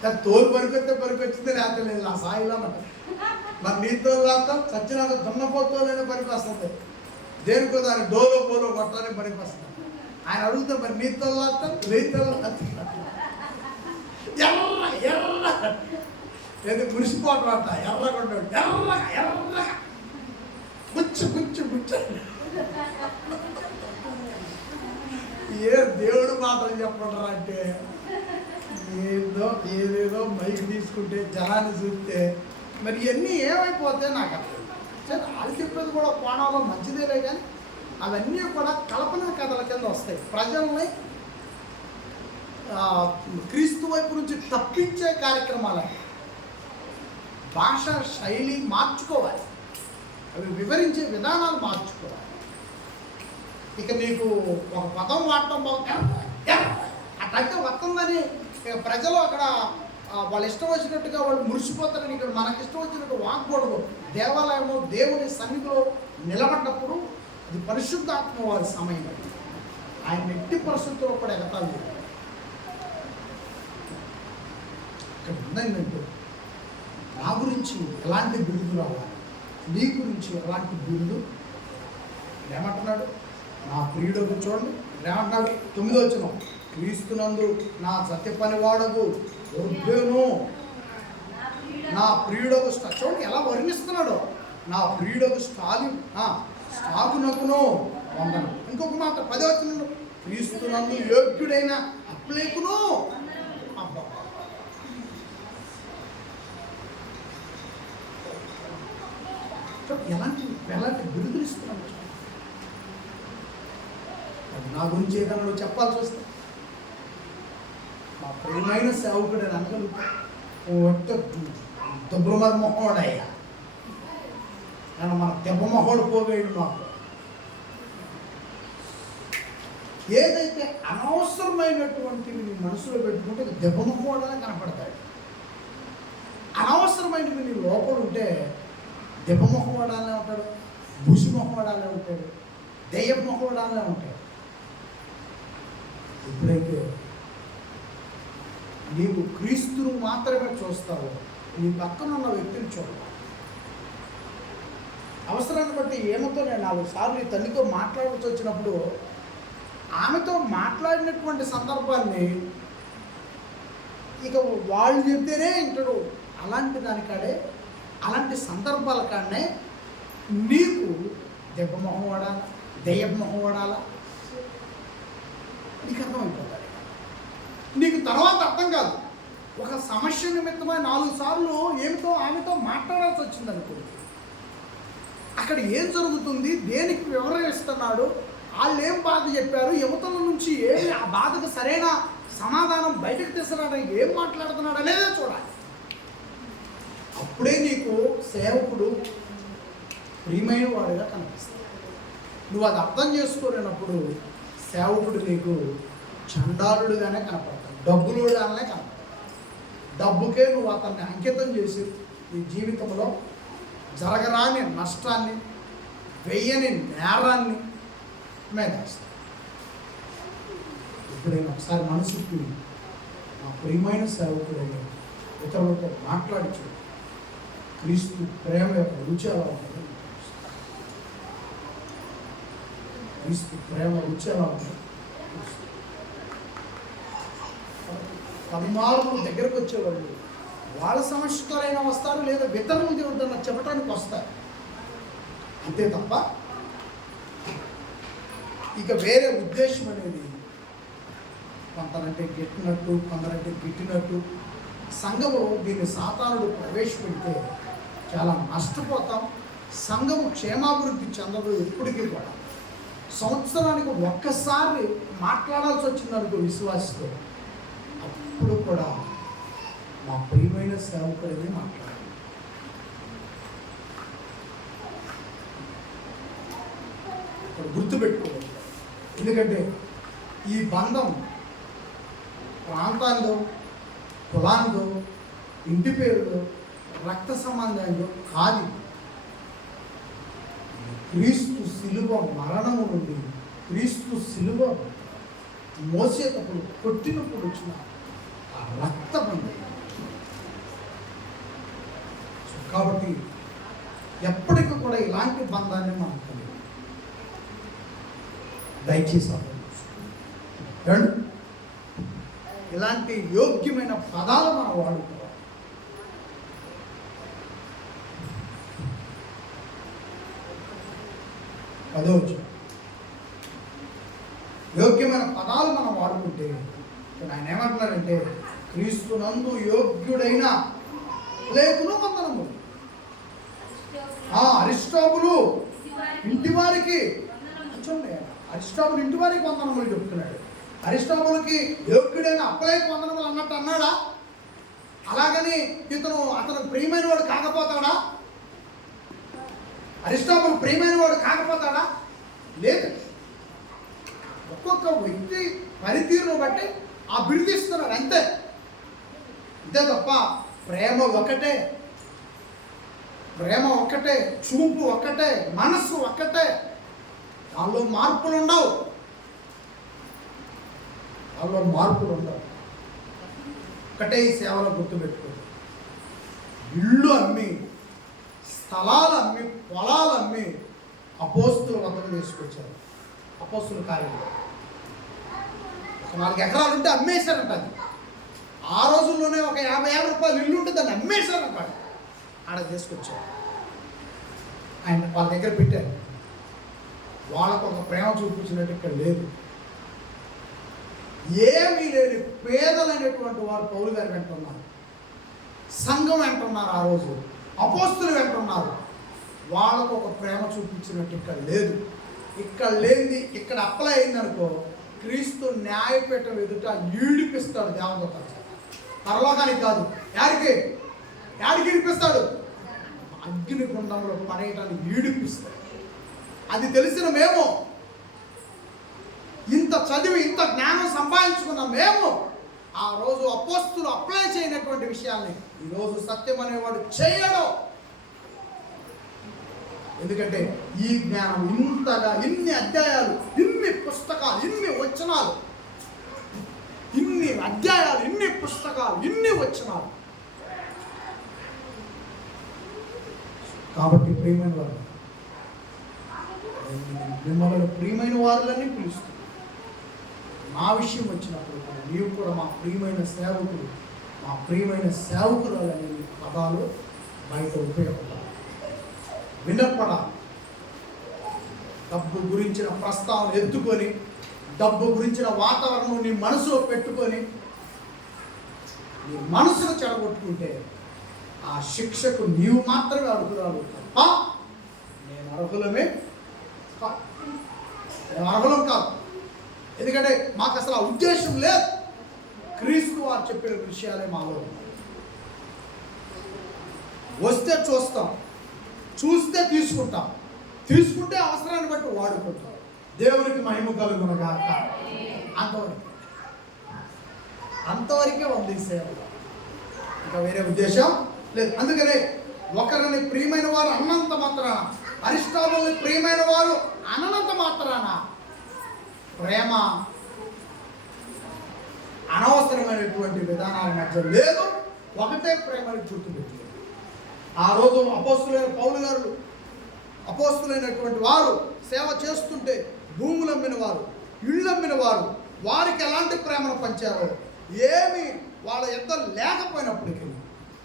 కానీ తోలు పనికొస్తే పనికొచ్చింది, లేకపోతే లేదు. ఆ సాయిలో అంట మరి నీతో చచ్చినాక దున్నపోతోలైనా పనికి వస్తుంది. దేనికో దాని డోలో పోలో కొట్టడానికి పనికి వస్తుంది. ఆయన అడుగుతా మరి నీతో ఎర్ర లేదు మురిసిపోవటం అంట. ఎర్రగొండ ఎర్రగా గుచ్చు ఏ దేవుడు మాటలు చెప్పడం అంటే ఏదేదో మైక్ తీసుకుంటే జనాన్ని చూస్తే మరి ఇవన్నీ ఏమైపోతే నాకు అర్థం. సరే, వాళ్ళు చెప్పేది కూడా కోణంలో మంచిదేలే, కానీ అవన్నీ కూడా కల్పనా కథల కింద వస్తాయి. ప్రజల్ని క్రీస్తు వైపు నుంచి తప్పించే కార్యక్రమాలు. భాష శైలి మార్చుకోవాలి, అవి వివరించే విధానాలు మార్చుకోవాలి. ఇక మీకు ఒక పదం వాడటం అట్లయితే వస్తుందని ఇక ప్రజలు అక్కడ వాళ్ళు ఇష్టం వచ్చినట్టుగా వాళ్ళు మురిసిపోతారని ఇక్కడ మనకి ఇష్టం వచ్చినట్టు వాడకూడదు. దేవాలయంలో దేవుని సన్నిధిలో నిలబడ్డప్పుడు అది పరిశుద్ధాత్మ వారి సమయం. ఆయన ఎట్టి పరిస్థితుల్లో కూడా ఎగతాలు ఇక్కడ ఉందంటే నా గురించి ఎలాంటి బిరుదు రావాలి, నీ గురించి ఎలాంటి బిరుదు. ఏమంటున్నాడు? నా ప్రియుడకు. చూడండి ఏమంటున్నాడు? 9వ వచనం, క్రీస్తునందు నా సత్య పనివాడకు ఒబ్బేను నా ప్రియుడకు. చూడండి ఎలా వర్ణిస్తున్నాడు. నా ప్రియుడకు స్టాగునకును వందనం. ఇంకొక మాట 10వ వచనంలో, క్రీస్తునందు యోగ్యుడైన అప్లేకును. అబ్బా, ఎలాంటి బిరుదులు ఇస్తున్నాను. నా గురించి ఏదన్నా చెప్పాల్సి వస్తే మా ప్రియమైన సేవకుడు అని అనగలుగుతా. దుబ్రమర్ మొహోడయ్యా, నేను మన దెబ్బ మొహోడు పోవేయడు. మాకు ఏదైతే అనవసరమైనటువంటివి నీ మనసులో పెట్టుకుంటే దెబ్బ మొహోడనే కనపడతాడు. అనవసరమైనవి నీ లోపల ఉంటే దెబ్బ మొహవాడాలనే ఉంటాడు, బుసి మొహవాడాలనే ఉంటాడు, దెయ్య మొహవాడాలనే ఉంటాడు. ఎప్పుడైతే నీవు క్రీస్తును మాత్రమే చూస్తావో నీ పక్కన ఉన్న వ్యక్తిని చూడాలి. అవసరాన్ని బట్టి ఏమతో నేను 4 సార్లు ఈ తల్లితో మాట్లాడాల్సి వచ్చినప్పుడు ఆమెతో మాట్లాడినటువంటి సందర్భాన్ని ఇక వాళ్ళు చెప్తేనే వింటాడు. అలాంటి దానికాడే అలాంటి సందర్భాల కాడనే నీకు దెబ్బమొహం వాడాలా, దెయ్యమొహం వాడాలా, నీకు అర్థమైపోతాడు. నీకు తర్వాత అర్థం కాదు. ఒక సమస్య నిమిత్తమై 4 సార్లు ఏమిటో ఆమెతో మాట్లాడాల్సి వచ్చింది అనుకో, అక్కడ ఏం జరుగుతుంది, దేనికి వివరణ ఇస్తున్నాడు, వాళ్ళు ఏం బాధ చెప్పారు, యువతల నుంచి ఏమి ఆ బాధకు సరైన సమాధానం బయటకు తీసుకురావడానికి ఏం మాట్లాడుతున్నాడు అనేదే చూడాలి. అప్పుడే నీకు సేవకుడు ప్రియమైన వాడుగా కనిపిస్తాడు. నువ్వు అది అర్థం చేసుకోలేనప్పుడు సేవకుడు నీకు చండాలుడుగానే కనపడతాడు, డబ్బులుగానే కనపడతాడు. డబ్బుకే నువ్వు అతన్ని అంకితం చేసి నీ జీవితంలో జరగరాని నష్టాన్ని, వెయ్యని నేరాన్ని మేధాస్తావు. ఎప్పుడైనా ఒకసారి మనసుకి నా ప్రియమైన సేవకుడైన ఇతరులతో మాట్లాడి క్రీస్తు ప్రేమ యొక్క రుచి ఎలా ఉంటుంది, క్రీస్తు ప్రేమ రుచి ఎలా ఉంటుంది. పనిమార్లు దగ్గరకు వచ్చేవాళ్ళు వాళ్ళ సమస్యలైనా వస్తారు, లేదా విత్తనం దేవుడితో చెప్పడానికి వస్తారు, అంతే తప్ప ఇక వేరే ఉద్దేశం అనేది కొంతనంటే గిట్టినట్టు, కొందరంటే గిట్టినట్టు. సంఘము దీన్ని సాతానుడు ప్రవేశపెడితే చాలా నష్టపోతాం. సంఘము క్షేమాభివృద్ధి చెందదు ఎప్పటికీ కూడా. సంవత్సరానికి ఒక్కసారి మాట్లాడాల్సి వచ్చిందనుకో విశ్వాసితో, అప్పుడు కూడా మా ప్రియమైన సేవకుడిని మాట్లాడాలి. ఇక్కడ గుర్తుపెట్టుకోవాలి. ఎందుకంటే ఈ బంధం ప్రాంతాల్లో, కులాందో, ఇంటి పేరులో, రక్త సంబంధంలో కాదు. క్రీస్తు శిలువ మరణము నుండి, క్రీస్తు శిలువ మోసేటప్పుడు కొట్టినప్పుడు వచ్చిన ఆ రక్త బంధం. కాబట్టి ఎప్పటికీ కూడా ఇలాంటి బంధాన్ని మనం కలిగి దయచేసి రెండు ఇలాంటి యోగ్యమైన పదాలు మనం వాడుకోవాలి. పదవచ్చు యోగ్యమైన పదాలు మనం వాడుకుంటే ఆయన ఏమంటున్నాడంటే, క్రీస్తునందు యోగ్యుడైన లేకును వందనములు. అరిస్టాబులు ఇంటి వారికి చూడండి, అరిస్టాబులు ఇంటి వారికి వందనములు చెప్తున్నాడు. అరిస్టాబులకి యోగ్యుడైన అప్పలేక వందనములు అన్నట్టు అన్నాడా? అలాగని అతను ప్రియమైన వాడు కాకపోతాడా? అరిస్టాబుల్ ప్రియమైన వాడు కాకపోతాడా? లేదు. ఒక్కొక్క వ్యక్తి పనితీరును బట్టి ఆ బిరుదిస్తున్నాడు, అంతే తప్ప ప్రేమ ఒకటే, ప్రేమ ఒక్కటే, చూపు ఒక్కటే, మనస్సు ఒక్కటే. దానిలో మార్పులు ఉండవు. ఒకటే ఈ సేవలో గుర్తుపెట్టుకోండి. ఇళ్ళు అమ్మి, స్థలాలు అమ్మి, పొలాలు అమ్మి అపోస్తుల వద్దకు తీసుకొచ్చారు. అపోస్తుల కార్యంలో 4 ఎకరాలు ఉంటే అమ్మేశారంట. అది ఆ రోజుల్లోనే ఒక 50,000 రూపాయలు ఇల్లు ఉంటే దాన్ని అమ్మేశారంట. ఆడ తీసుకొచ్చారు, ఆయన వాళ్ళ దగ్గర పెట్టారు. వాళ్ళకు ఒక ప్రేమ చూపించినట్టు ఇక్కడ లేదు. ఏమీ లేని పేదలైనటువంటి వారు పౌలు గారు వెంటున్నారు, సంఘం వెంటున్నారు, ఆ రోజు అపోస్తులు వెంటున్నారు. వాళ్ళకు ఒక ప్రేమ చూపించినట్టు ఇక్కడ లేదు. ఇక్కడ లేనిది ఇక్కడ అప్లై అయిందనుకో, క్రీస్తు న్యాయపీఠం ఎదుట ఈడిపిస్తాడు దేవదూత. పరలోకానికి కాదు, యాడికి ఈడిపిస్తాడు? అగ్నిగుండంలో పడేయటానికి ఈడిపిస్తాడు. అది తెలిసిన మేము, ఇంత చదివి ఇంత జ్ఞానం సంపాదించుకున్న మేము, ఆ రోజు అపోస్తులు అప్లై చేయనటువంటి విషయాల్ని ఈరోజు సత్యం అనేవాడు చేయడం. ఎందుకంటే ఈ జ్ఞానం ఇంతగా, ఇన్ని అధ్యాయాలు, ఇన్ని పుస్తకాలు, ఇన్ని వచనాలు, ఇన్ని అధ్యాయాలు, ఇన్ని పుస్తకాలు, ఇన్ని వచనాలు. కాబట్టి ప్రియమైన వారు, మిమ్మల్ని ప్రియమైన వారులని పిలుస్తుంది. నా విషయం వచ్చినప్పుడు కూడా నీవు కూడా మా ప్రియమైన సేవకుడు, మా ప్రియమైన సేవకురాలు అనే పదాలు బయట ఉపయోగపడాలి, వినపడాలి. డబ్బు గురించిన ప్రస్తావన ఎత్తుకొని, డబ్బు గురించిన వాతావరణం నీ మనసులో పెట్టుకొని నీ మనసును చెడగొట్టుకుంటే ఆ శిక్షకు నీవు మాత్రమే అర్హురాలు తప్ప నేను అర్హులం కాదు. ఎందుకంటే మాకు అసలు ఆ ఉద్దేశం లేదు. క్రీస్తు వారు చెప్పిన విషయాలే మాలో వస్తే చూస్తాం, చూస్తే తీసుకుంటాం, తీసుకుంటే అవసరాన్ని బట్టి వాడుకుంటాం. దేవునికి మహిమ కలుగునగాక. అంతవరకే ఉంది ఈ సేవ, ఇంకా వేరే ఉద్దేశం లేదు. అందుకనే ఒకరిని ప్రియమైన వారు అన్నంత మాత్రాన, అరిస్టాబుల్ని ప్రియమైన వారు అనంత మాత్రాన ప్రేమ అనవసరమైనటువంటి విధానాల మధ్య లేదు. ఒకటే ప్రేమని గుర్తుపెట్టింది. ఆ రోజు అపోస్తులైన పౌలు గారు, అపోస్తులైనటువంటి వారు సేవ చేస్తుంటే భూములు అమ్మిన వారు, ఇళ్ళు అమ్మిన వారు వారికి ఎలాంటి ప్రేమను పంచారో, ఏమి వాళ్ళ యుద్ధ లేకపోయినప్పటికీ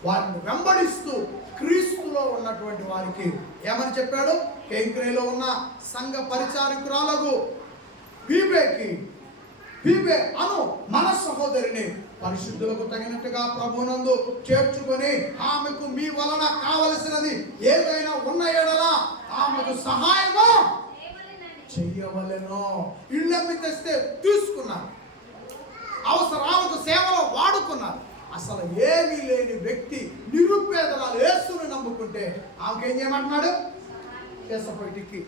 వారిని వెంబడిస్తూ క్రీస్తులో ఉన్నటువంటి వారికి ఏమని చెప్పాడు? కేంక్రేలో ఉన్న సంఘ పరిచారకురాలకు ఫీబే అను మన సహోదరిని పరిశుద్ధులకు తగినట్టుగా ప్రభునందు చేర్చుకొని ఆమెకు మీ వలన కావలసినది ఏదైనా ఉన్న ఎడలా ఆమెకు సహాయము చెయ్యవలెను. ఇళ్ళమ్మి తెస్తే తీసుకున్నారు, అవసరాలకు సేవలో వాడుకున్నారు. అసలు ఏమీ లేని వ్యక్తి, నిరుపేదరాలు యేసుని నమ్ముకుంటే ఆమెకేం చేయమంటున్నాడు? కేసపైటికి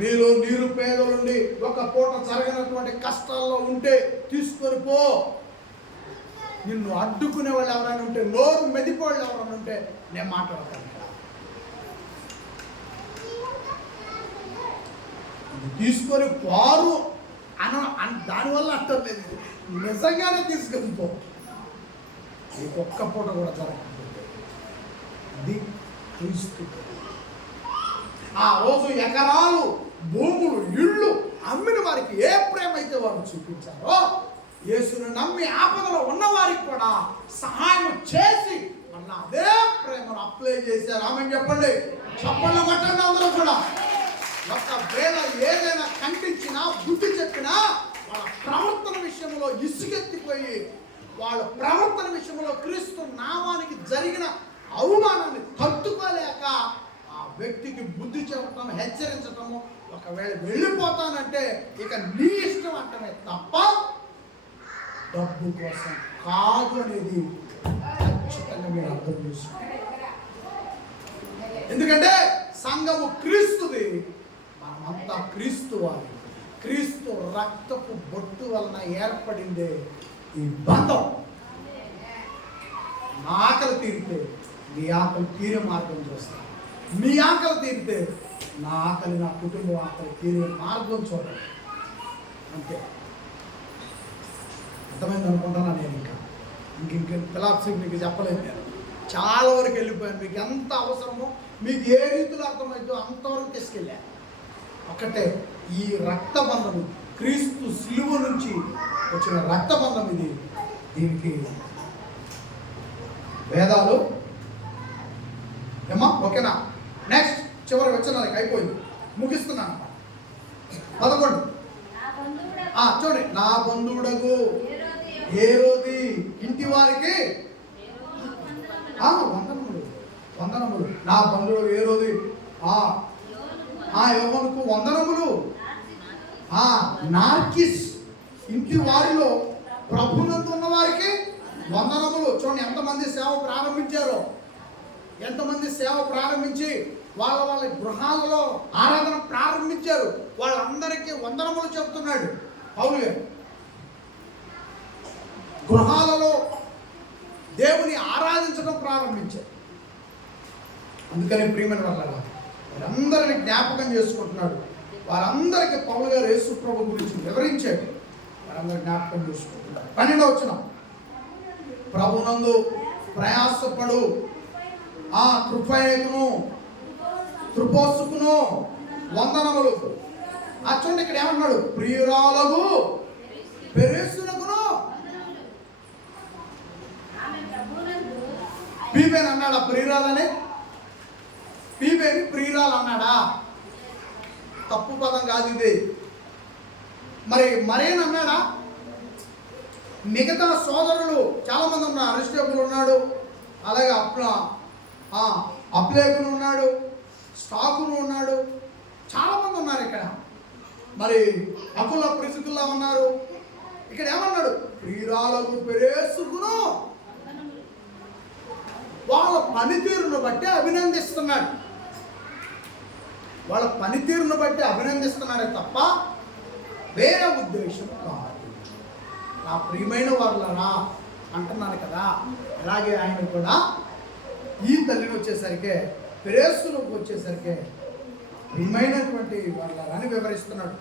మీలో నిరుపేదలుండి ఒక పూట జరగనటువంటి కష్టాల్లో ఉంటే తీసుకొని పో. నిన్ను అడ్డుకునే వాళ్ళు ఎవరైనా ఉంటే, నోరు మెదిపోళ్ళు ఎవరైనా ఉంటే నేను మాట్లాడతాను. తీసుకొని పారు దానివల్ల అర్థం లేదు, నిజంగానే తీసుకొని పో. నీకు ఒక్క పూట కూడా జరగకపోతే అది క్రీస్తు. ఆ రోజు ఎకరాలు, భూములు, ఇళ్ళు అమ్మిన వారికి ఏ ప్రేమ అయితే వారు చూపించారో, యేసును నమ్మి ఆపదలో ఉన్నవారికి కూడా సహాయం చేసి మళ్ళీ అదే ప్రేమను అప్లై చేశారు. ఆమె చెప్పండి, చప్పళ్ళు కొట్టండి అందరూ కూడా. ఒకవేళ ఏదైనా కనిపించినా, బుద్ధి చెప్పినా వాళ్ళ ప్రవర్తన విషయంలో ఇసుకెత్తిపోయి, వాళ్ళ ప్రవర్తన విషయంలో క్రీస్తు నామానికి జరిగిన అవమానాన్ని తట్టుకోలేక ఆ వ్యక్తికి బుద్ధి చెప్పటం, హెచ్చరించటము, ఒకవేళ వెళ్ళిపోతానంటే ఇక నీ ఇష్టం అంటమే తప్ప డబ్బు కోసం కాదు అనేది ఖచ్చితంగా మీరు అర్థం చేసుకోండి. ఎందుకంటే సంఘము క్రీస్తుది, మనమంతా క్రీస్తు వారి. క్రీస్తు రక్తపు బొట్టు వలన ఏర్పడిందే ఈ బంధం. నా ఆకలి తీరితే మీ ఆకలి తీరే మార్గం చూస్తాను, మీ ఆకలి తీరితే నా ఆకలి, నా కుటుంబం ఆకలి తీరే మార్గం చూడండి. అంతే. అర్థమైంది అనుకుంటున్నా. నేను ఇంక ఫిలాసఫీ మీకు చెప్పలేదు. నేను చాలా వరకు వెళ్ళిపోయాను. మీకు ఎంత అవసరమో, మీకు ఏ రీతిలో అర్థమైందో అంతవరకు తీసుకెళ్ళాను. ఒకటే, ఈ రక్తబంధము క్రీస్తు శిలువ నుంచి వచ్చిన రక్తబంధం ఇది. దీనికి వేదాలు ఏమా ఓకేనా? నెక్స్ట్ చివరి వచ్చినానికి అయిపోయింది, ముగిస్తున్నాను. 11 చూడండి. నా బంధువుడకు హేరోది ఇంటి వారికి వందనములు. నా బంధువుడు హేరోది యోహానుకు వందనములు. నార్కిస్ ఇంటి వారిలో ప్రభునందు ఉన్న వారికి వందనములు. చూడండి ఎంతమంది సేవ ప్రారంభించారో, ఎంతమంది సేవ ప్రారంభించి వాళ్ళ గృహాలలో ఆరాధన ప్రారంభించారు. వాళ్ళందరికీ వందనములు చెప్తున్నాడు పౌలు గారు. గృహాలలో దేవుని ఆరాధించడం ప్రారంభించారు. అందుకని ప్రియమైన వాళ్ళ వారందరినీ జ్ఞాపకం చేసుకుంటున్నాడు. వారందరికీ పౌలు గారు యేసు ప్రభు గురించి వివరించాడు. వారందరూ జ్ఞాపకం చేసుకుంటున్నారు. 12వ వచనం, ప్రభునందు ప్రయాసపడు త్రుపోసుకును వందనములు. చూడండి ఇక్కడ ఏమన్నాడు? ప్రియురాలకు పెరేసునకును పీబేని అన్నాడా ప్రియురాలని? పీబేని ప్రియురాలు అన్నాడా? తప్పు పదం కాదు ఇది. మరేని అన్నాడా? మిగతా సోదరులు చాలామంది ఉన్నారు. అరిస్టోబుల్ ఉన్నాడు, అలాగే అప్లేకును ఉన్నాడు, స్టాకును ఉన్నాడు, చాలామంది ఉన్నారు ఇక్కడ. మరి అకుల ప్రిసికుల్లా ఉన్నారు. ఇక్కడ ఏమన్నాడు? ప్రియురాలకు పెరేసుకును వాళ్ళ పనితీరును బట్టి అభినందిస్తున్నాడు. వాళ్ళ పనితీరును బట్టి అభినందిస్తున్నాడే తప్ప వేరే ఉద్దేశం కాదు. నా ప్రియమైన వాళ్ళరా అంటున్నాను కదా. అలాగే ఆయన కూడా ఈ తల్లిని వచ్చేసరికి, పెరేసులకు వచ్చేసరికి ప్రియమైనటువంటి వాళ్ళని వివరిస్తున్నాడు.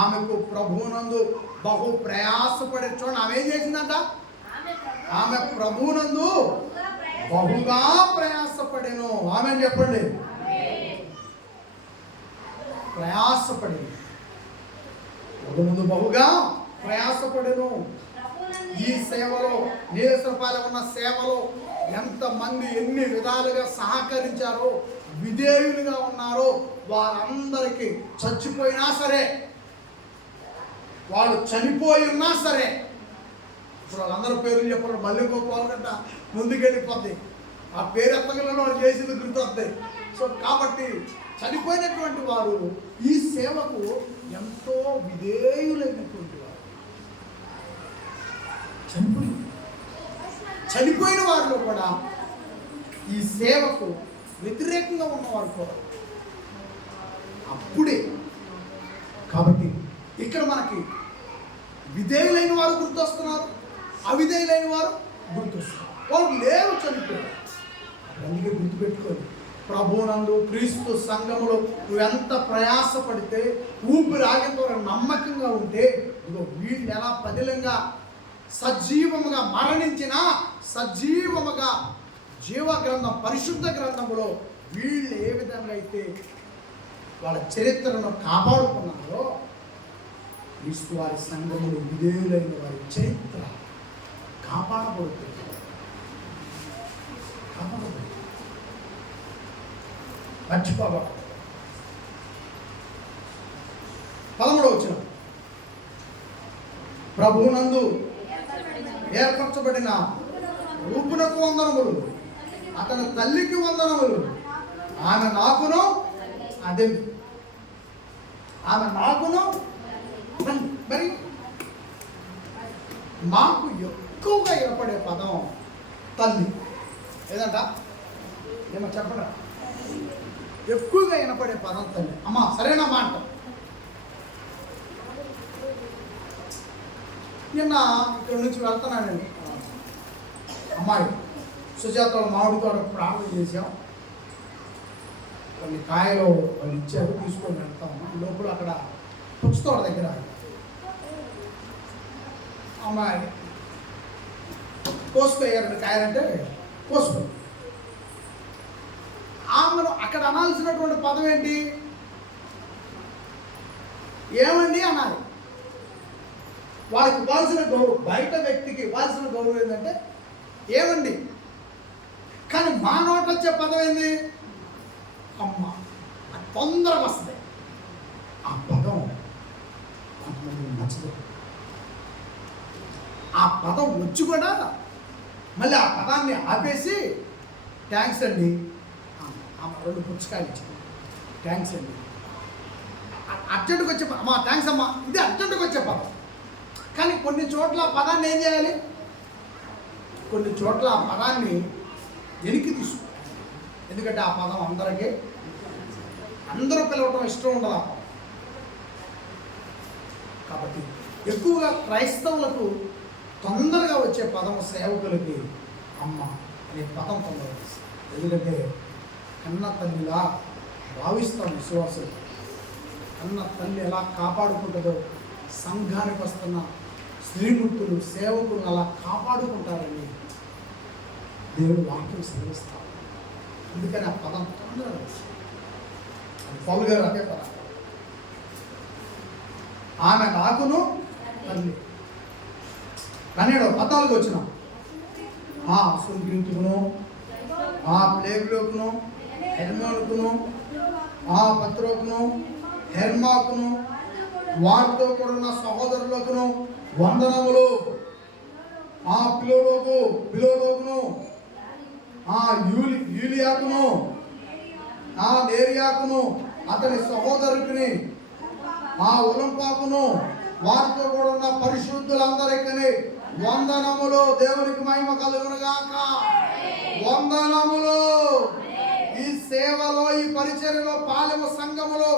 ఆమెకు ప్రభువునందు బహు ప్రయాసపడే. చూడండి, ఆమె ఏం చేసిందంట? ఆమె ప్రభువునందు బహుగా ప్రయాసపడేను. ఆమె చెప్పండి, ప్రయాసపడేను. ప్రభువునందు బహుగా ప్రయాసపడేను. ఈ సేవలో, నీలసరపాలెం ఉన్న సేవలో ఎంతమంది ఎన్ని విధాలుగా సహకరించారో, విధేయులుగా ఉన్నారో వారందరికీ చచ్చిపోయినా సరే, వాళ్ళు చనిపోయి ఉన్నా సరే, ఇప్పుడు వాళ్ళందరూ పేర్లు చెప్పారు. మళ్ళీ గోపాలంట ముందుకెళ్ళిపోతాయి. ఆ పేరు ఎత్తగలను వాళ్ళు చేసింది గుర్తొస్తాయి. సో కాబట్టి చనిపోయినటువంటి వారు ఈ సేవకు ఎంతో విధేయులైనటువంటి వారు. చనిపోయిన వారిలో కూడా ఈ సేవకు వ్యతిరేకంగా ఉన్నవారు కూడా అప్పుడే. కాబట్టి ఇక్కడ మనకి విధేయులైన వారు గుర్తొస్తున్నారు, అవిధేయులైన వారు గుర్తొస్తున్నారు. వారు లేరు, చనిపోయారు. అందుకే గుర్తుపెట్టుకోండి, ప్రభువునందు క్రీస్తు సంఘములో నువ్వెంత ప్రయాసపడితే, ఊపిరి ఆగేంత నమ్మకంగా ఉంటే, ఇదిగో వీళ్ళు ఎలా పదిలంగా సజీవముగా మరణించినా సజీవముగా జీవ గ్రంథం, పరిశుద్ధ గ్రంథములో వీళ్ళు ఏ విధంగా అయితే వాళ్ళ చరిత్రను కాపాడుకున్నారో, క్రీస్తు వారి సంఘములు విధేయులైన వారి చరిత్ర కాపాడబడుతుంది. మర్చిపోబడదు. 13వ వచనం, ప్రభువునందు ఏర్పరచబడిన రూపునకు వందనములు, అతని తల్లికి వందనములు, ఆమె నాకును, అదే ఆమె నాకును. మరి మాకు ఎక్కువగా ఏర్పడే పదం తల్లి. ఏదంట? ఏమో చెప్పరా? ఎక్కువగా వినపడే పదం తల్లి. అమ్మా సరేనా మాట. నిన్న ఇక్కడి నుంచి వెళ్తున్నానండి, అమ్మాయి సుజాత మామిడి తోట ప్రారంభం చేసాం. కొన్ని కాయలు వాళ్ళు ఇచ్చారు, తీసుకొని వెళ్తాము. లోపల అక్కడ పుచ్చతోట దగ్గర అమ్మాయి కోసుకొయ్యారండి. కాయలంటే కోసుకో. ఆమెను అక్కడ అనాల్సినటువంటి పదం ఏంటి? ఏమండి అనాలి. వాళ్ళకి ఇవ్వాల్సిన గౌరవం, బయట వ్యక్తికి ఇవ్వాల్సిన గౌరవం ఏంటంటే ఏమండి. కానీ మా నోట వచ్చే పదం ఏంది? అమ్మ. అది తొందరగా వస్తుంది. ఆ పదం కొంతమంది నచ్చదు. ఆ పదం వచ్చి కూడా మళ్ళీ ఆ పదాన్ని ఆపేసి థ్యాంక్స్ అండి, ఆమె 2 పుచ్చకాయలు ఇచ్చింది, థ్యాంక్స్ అండి. అర్జెంటుకు వచ్చే అమ్మా థ్యాంక్స్ అమ్మా, ఇది అర్జెంటుకు వచ్చే పదం. కానీ కొన్ని చోట్ల ఆ పదాన్ని ఏం చేయాలి? కొన్ని చోట్ల ఆ పదాన్ని వెనక్కి తీసుకో. ఎందుకంటే ఆ పదం అందరూ పిలవటం ఇష్టం ఉండదు ఆ పదం. కాబట్టి ఎక్కువగా క్రైస్తవులకు తొందరగా వచ్చే పదం, సేవకులకి అమ్మ అనే పదం తొందరగా వస్తుంది. ఎందుకంటే కన్న తల్లిలా భావిస్తాం విశ్వాసులు. కన్న తల్లి ఎలా కాపాడుకుంటుందో సంఘానికి వస్తున్న స్త్రీమూర్తులు, సేవకులు అలా కాపాడుకుంటారని దేవుడు వాక్యం సెలవిస్తారు. అందుకని ఆ పదం తొందరగా వచ్చింది. పౌలు గారు అదే పదం. ఆమె నాకును తల్లి. 14వ వచ్చిన సుంకరించుకును ఆ ప్లేగులోకును, హెర్మోనుకును, ఆ పత్రోకును, హెర్మాకును, వారితో కూడా ఉన్న సహోదరులకును వందనములు. ఆ పిలోలోకును, ఆ యూలియాకును, ఆ నేరియాకును, అతని సహోదరుడిని, ఆ ఒలింపాకును, వారితో కూడా ఉన్న పరిశుద్ధులందరికీ వందనములు. దేవునికి మహిమ కలుగును గాక. వందనములు. ఈ సేవలో, ఈ పరిచర్యలో, పాలెము సంఘములో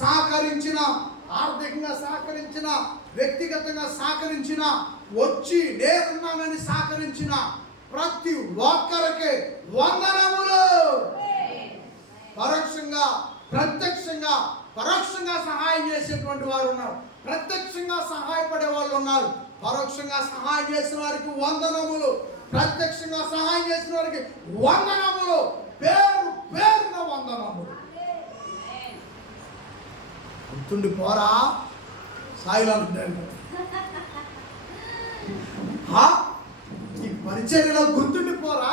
సహకరించిన, ఆర్థికంగా సహకరించిన, వ్యక్తిగతంగా సహకరించిన, వచ్చి నేనున్నానని సహకరించిన ప్రతి ఒక్కరికి వందనములు. పరోక్షంగా, ప్రత్యక్షంగా, పరోక్షంగా సహాయం చేసేటువంటి వారు ఉన్నారు, ప్రత్యక్షంగా సహాయపడే వాళ్ళు ఉన్నారు. పరోక్షంగా సహాయం చేసిన వారికి వందనములు, ప్రత్యక్షంగా సహాయం చేసిన వారికి వందనములు, పేరు పేరున వందనములు. గుర్తుండి పోరా సాయిలాంటి ఈ పరిచర్యలో గుర్తుండి పోరా.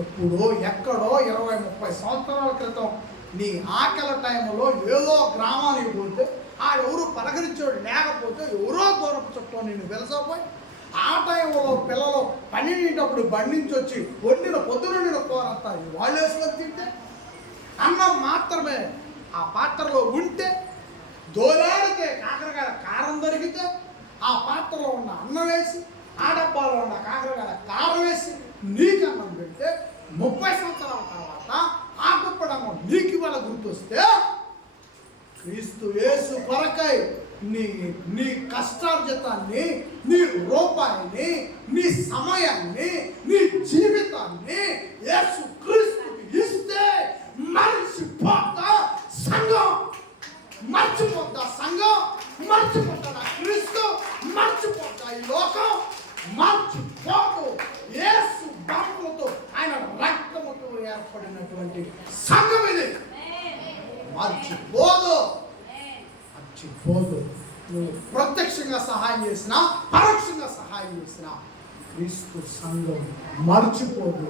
ఎప్పుడో ఎక్కడో 20-30 సంవత్సరాల క్రితం నీ ఆకలి టైంలో ఏదో గ్రామానికి పోతే ఆడెవరు పలకరించాడు, లేకపోతే ఎవరో దూరపు చుట్టూ నిన్ను పిలసపోయి ఆ టైంలో పిల్లలు పన్నెండింటప్పుడు బండి నుంచి వచ్చి పొద్దున కూరంతా వాళ్ళు వేసుకొని తింటే, అన్నం మాత్రమే ఆ పాత్రలో ఉంటే, దోలాడితే కాకరకాయ కారం దొరికితే ఆ పాత్రలో ఉన్న అన్నం వేసి, ఆ డబ్బాలో ఉన్న కాకరకాయ కారం వేసి నీకు అన్నం పెడితే 30 సంవత్సరాల తర్వాత ఆ గొప్పడమ్మ నీకు ఇవాళ గుర్తొస్తే, క్రీస్తు యేసు కొరకై నీ కష్టార్జితాన్ని, నీ రూపాయిని, నీ సమయాన్ని, నీ జీవితాన్ని యేసు క్రీస్తుకి ఇస్తే మర్చిపోతా సంఘం, మర్చిపోతా సంఘం, మర్చిపోతా క్రీస్తు, మర్చిపోతా ఈ లోకం, మర్చిపోదు. యేసు బాపులతో, ఆయన రక్తముతో ఏర్పడినటువంటి సంఘం ఇది. మర్చిపోదు. నువ్వు ప్రత్యక్షంగా సహాయం చేసినా, పరోక్షంగా సహాయం చేసినా క్రీస్తు సంఘం మర్చిపోదు.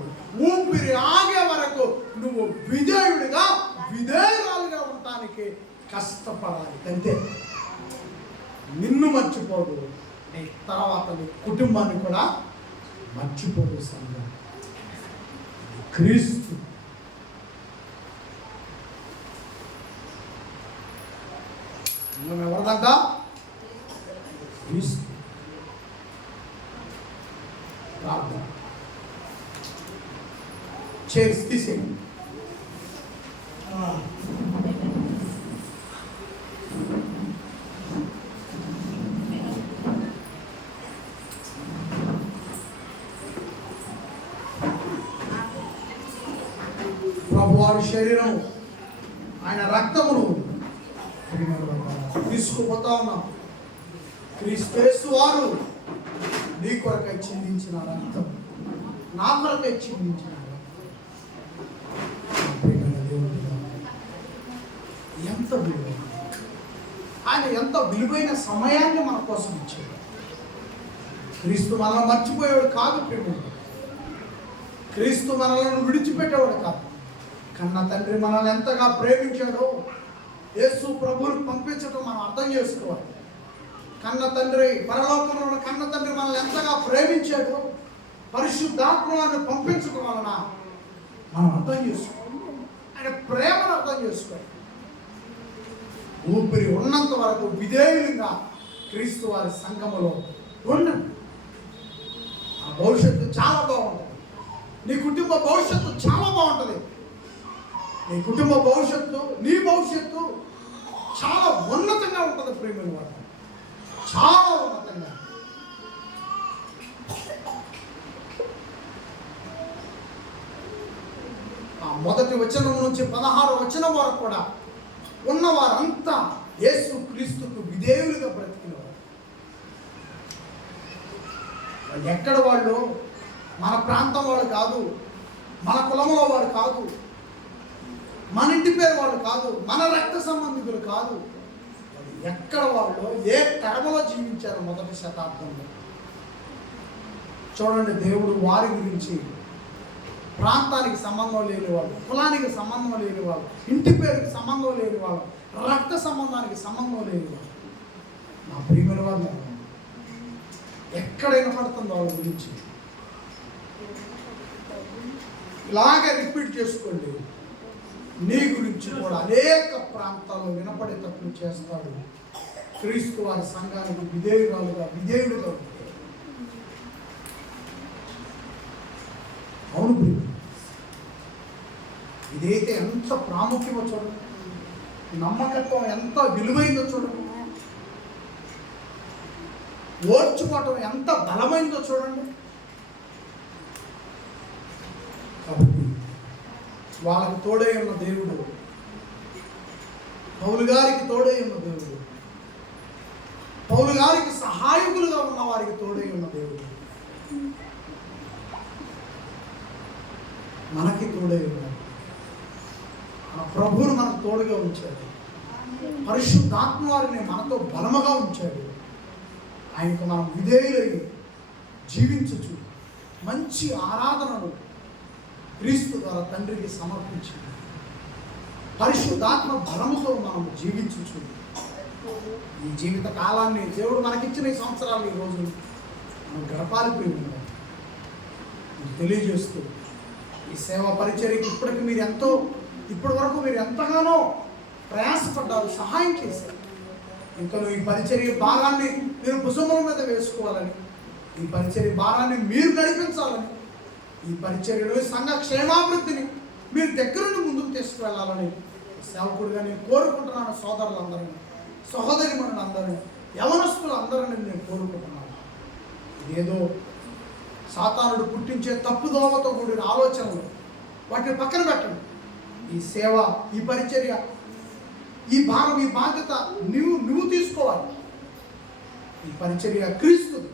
ఊపిరి ఆగే వరకు నువ్వు విధేయురాలుగా ఉండటానికి కష్టపడాలి అంతే. నిన్ను మర్చిపోదు, నీ తర్వాత నీ కుటుంబాన్ని కూడా మర్చిపోదు సంఘం. క్రీస్తు ఎవరిదంట? క్రీస్తు. ప్రార్థన చేసి తీసేయండి. ప్రభువారి శరీరం, ఆయన రక్తమును తీసుకుపోతా ఉన్నాం. క్రీస్తు వారు నీ కొరకై చిందించిన రక్తం, నా కొరకై చిందించిన ఎంత విలువైన, ఆయన ఎంత విలువైన సమయాన్ని మన కోసం ఇచ్చాడు. క్రీస్తు మనల్ని మర్చిపోయేవాడు కాదు ప్రేమ. క్రీస్తు మనల్ని విడిచిపెట్టేవాడు కాదు. కన్న తండ్రి మనల్ని ఎంతగా ప్రేమించాడో యేసు ప్రభువుని పంపించడం మనం అర్థం చేసుకోవాలి. కన్న తండ్రి, పరలోకంలో ఉన్న కన్న తండ్రి మనల్ని ఎంతగా ప్రేమించాడో పరిశుద్ధాత్మను పంపించడం వలన మనం అర్థం చేసుకోవాలి. ఆయన ప్రేమను అర్థం చేసుకోవాలి. ఊపిరి ఉన్నంత వరకు విధేయులుగా క్రీస్తు వారి సంఘములో ఉండండి. ఆ భవిష్యత్తు చాలా బాగుంటుంది. నీ కుటుంబ భవిష్యత్తు చాలా బాగుంటుంది. నీ కుటుంబ భవిష్యత్తు, నీ భవిష్యత్తు చాలా ఉన్నతంగా ఉంటుంది ప్రేమ వాడు, చాలా ఉన్నతంగా. ఆ మొదటి వచనం నుంచి 16వ వచనం వరకు కూడా ఉన్నవారంతా యేసు క్రీస్తుకు విధేయులుగా బ్రతికినవారు. ఎక్కడ వాళ్ళు మన ప్రాంతం వాళ్ళు కాదు, మన కులంలో వాడు కాదు, మన ఇంటి పేరు వాళ్ళు కాదు, మన రక్త సంబంధికులు కాదు. ఎక్కడ వాళ్ళు ఏ తరమలో జీవించారు మొదటి శతాబ్దంలో. చూడండి, దేవుడు వారి గురించి ప్రాంతానికి సంబంధం లేని వాళ్ళు, కులానికి సంబంధం లేని వాళ్ళు, ఇంటి పేరుకి సంబంధం లేని వాళ్ళు, రక్త సంబంధానికి సంబంధం లేని వాళ్ళు, నా ప్రియమైన వాళ్ళు ఎక్కడైనా పడుతుందో వాళ్ళ గురించి ఇలాగే రిపీట్ చేసుకోండి. నీ గురించి కూడా అనేక ప్రాంతాల్లో వినపడేటట్లు చేస్తాడు. క్రీస్తు వారి సంఘానికి విధేయుడుగా ఉంటాడు. అవును ప్రియ, ఇదైతే ఎంత ప్రాముఖ్యమో చూడండి, నమ్మకత్వం ఎంత విలువైందో చూడండి, ఓర్చుకోవటం ఎంత బలమైందో చూడండి. కాబట్టి వాళ్ళకి తోడై ఉన్న దేవుడు, పౌలు గారికి తోడై ఉన్న దేవుడు, పౌలు గారికి సహాయకులుగా ఉన్న వారికి తోడై ఉన్న దేవుడు మనకి తోడై ఉన్నాడు. మన ప్రభువును మనకు తోడుగా ఉంచాడు. పరిశుద్ధాత్మ వారిని మనతో బలముగా ఉంచాడు. ఆయనకు మనం విధేయులై జీవించచ్చు. మంచి ఆరాధనను క్రీస్తు ద్వారా తండ్రికి సమర్పించి పరిశుద్ధాత్మ బలముతో మనం జీవించచ్చు. ఈ జీవిత కాలాన్ని దేవుడు మనకిచ్చిన ఈ సంవత్సరాలు ఈ రోజు మనం గడపాలి ప్రియులారా. తెలియజేస్తూ ఈ సేవా పరిచర్యకి ఇప్పటి వరకు మీరు ఎంతగానో ప్రయాసపడ్డారు, సహాయం చేశారు. ఇంకా ఈ పరిచర్య భారాన్ని మీరు భుజముల మీద వేసుకోవాలని, ఈ పరిచర్య భారాన్ని మీరు నడిపించాలని, ఈ పరిచర్యలో సంఘ క్షేమాభివృద్ధిని మీరు దగ్గరుండి ముందుకు తీసుకువెళ్ళాలని సేవకుడిగా నేను కోరుకుంటున్నాను. సోదరులందరినీ, సహోదరిమణులందరినీ, యవనస్తులందరినీ నేను కోరుకుంటున్నాను. ఇదేదో సాతానుడు పుట్టించే తప్పుదోవతో కూడిన ఆలోచనలు వాటిని పక్కన పెట్టండి. ఈ సేవ, ఈ పరిచర్య, ఈ భారం, ఈ బాధ్యత నువ్వు తీసుకోవాలి. ఈ పరిచర్య క్రీస్తుది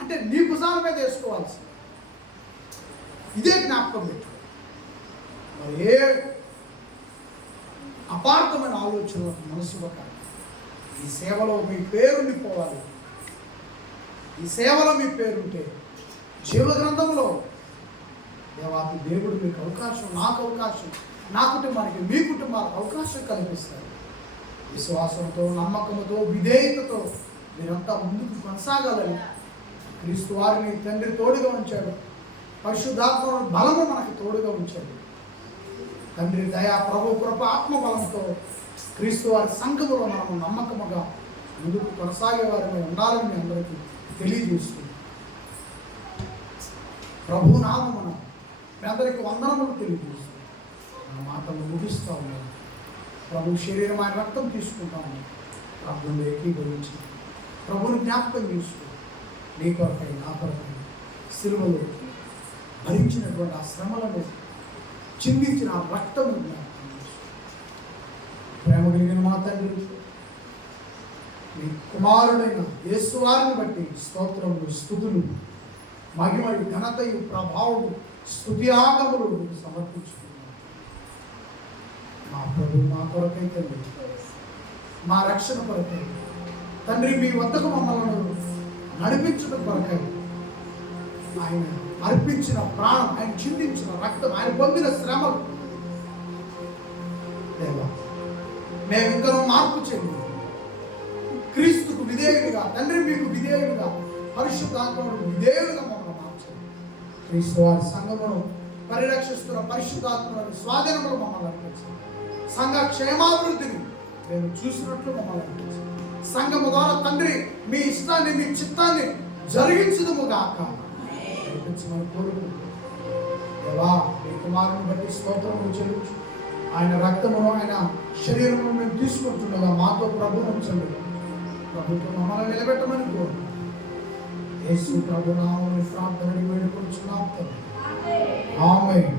అంటే నీ భుజాల మీద వేసుకోవాల్సి. ఇదే జ్ఞాపకం పెట్టు. మరి ఏ అపార్థమైన ఆలోచనలకు మనసు పట్టాలి. ఈ సేవలో మీ పేరుండిపోవాలి. ఈ సేవలో మీ పేరుంటే జీవ గ్రంథంలో దేవాది దేవుడు మీకు అవకాశం, నాకు అవకాశం, నా కుటుంబానికి, మీ కుటుంబాలకు అవకాశం కల్పిస్తారు. విశ్వాసంతో, నమ్మకంతో, విధేయతతో మీరంతా ముందుకు కొనసాగాలని క్రీస్తు వారిని తండ్రి తోడుగా ఉంచాడు. పరిశుద్ధాత్మ బలము మనకి తోడుగా ఉంచాడు. తండ్రి దయా, ప్రభు కృప, ఆత్మ బలంతో క్రీస్తు వారి సంఘములో మనము నమ్మకముగా ముందుకు కొనసాగే వారిని ఉండాలని మీ అందరికీ తెలియజేస్తుంది. ప్రభు నామమున మీ అందరికీ వందనములు తెలియజేస్తుంది. మన మాటలు ముగిస్తూ ఉన్నాను. ప్రభు శరీరం, ఆయన రక్తం తీసుకుంటాము. ప్రభుని ఏకీభవించి ప్రభుని జ్ఞాపకం చేసుకో. నీ కొరకై, నా కొరకై సిలువలో భరించినటువంటి ఆ శ్రమలను, చిందించిన ఆ రక్తము జ్ఞాపకం చేసుకో. ప్రేమ కలిగిన మా తండ్రి, మీ కుమారుడైన యేసు వారిని బట్టి స్తోత్రములు, స్తుతులు, మహిమలు, ఘనతయు, ప్రభావము, స్తుతియాగములు మీకు సమర్పించుకున్నాను. మా ప్రభు మా కొరకై తండ్రి, మా రక్షణ కొరకై తండ్రి, మీ వద్దకు మమ్మల్ని నడిపించడం కొరకై ఆయన అర్పించిన ప్రాణం, ఆయన చిందించిన రక్తం, ఆయన పొందిన శ్రమలు దేవా, మేము ఇంకా మార్పు చెంది క్రీస్తుకు విధేయుడిగా, తండ్రి మీకు విధేయుడిగా, పరిశుద్ధాత్మకు విధేయుడిగా మమ్మల్ని మార్చండి. క్రీస్తు వారి సంఘమును పరిరక్షిస్తున్న పరిశుద్ధాత్మను స్వాధీనములు మమ్మల్ని అర్పించండి. సంఘ క్షేమాభివృద్ధిని మేము చూసినట్లు మమ్మల్ని అర్పించండి. సంఘము ద్వారా తండ్రి మీ ఇష్టాన్ని, మీ చిత్తాన్ని జరిగించదుము గాక నడిపించమని కోరుకుంటున్నాం. దేవా, మీ కుమారుని బట్టి స్తోత్రములు చెల్లించు. ఆయన రక్తమును, ఆయన శరీరమును మేము తీసుకుంటుండగా మాతో ప్రభువు ఉంచండి. ప్రభుత్వం మమ్మల్ని నిలబెట్టమని కోరుకుంటున్నాం. యేసు ప్రభు నామములో ప్రార్థన వేడుకొనుచున్నాం. ఆమేన్.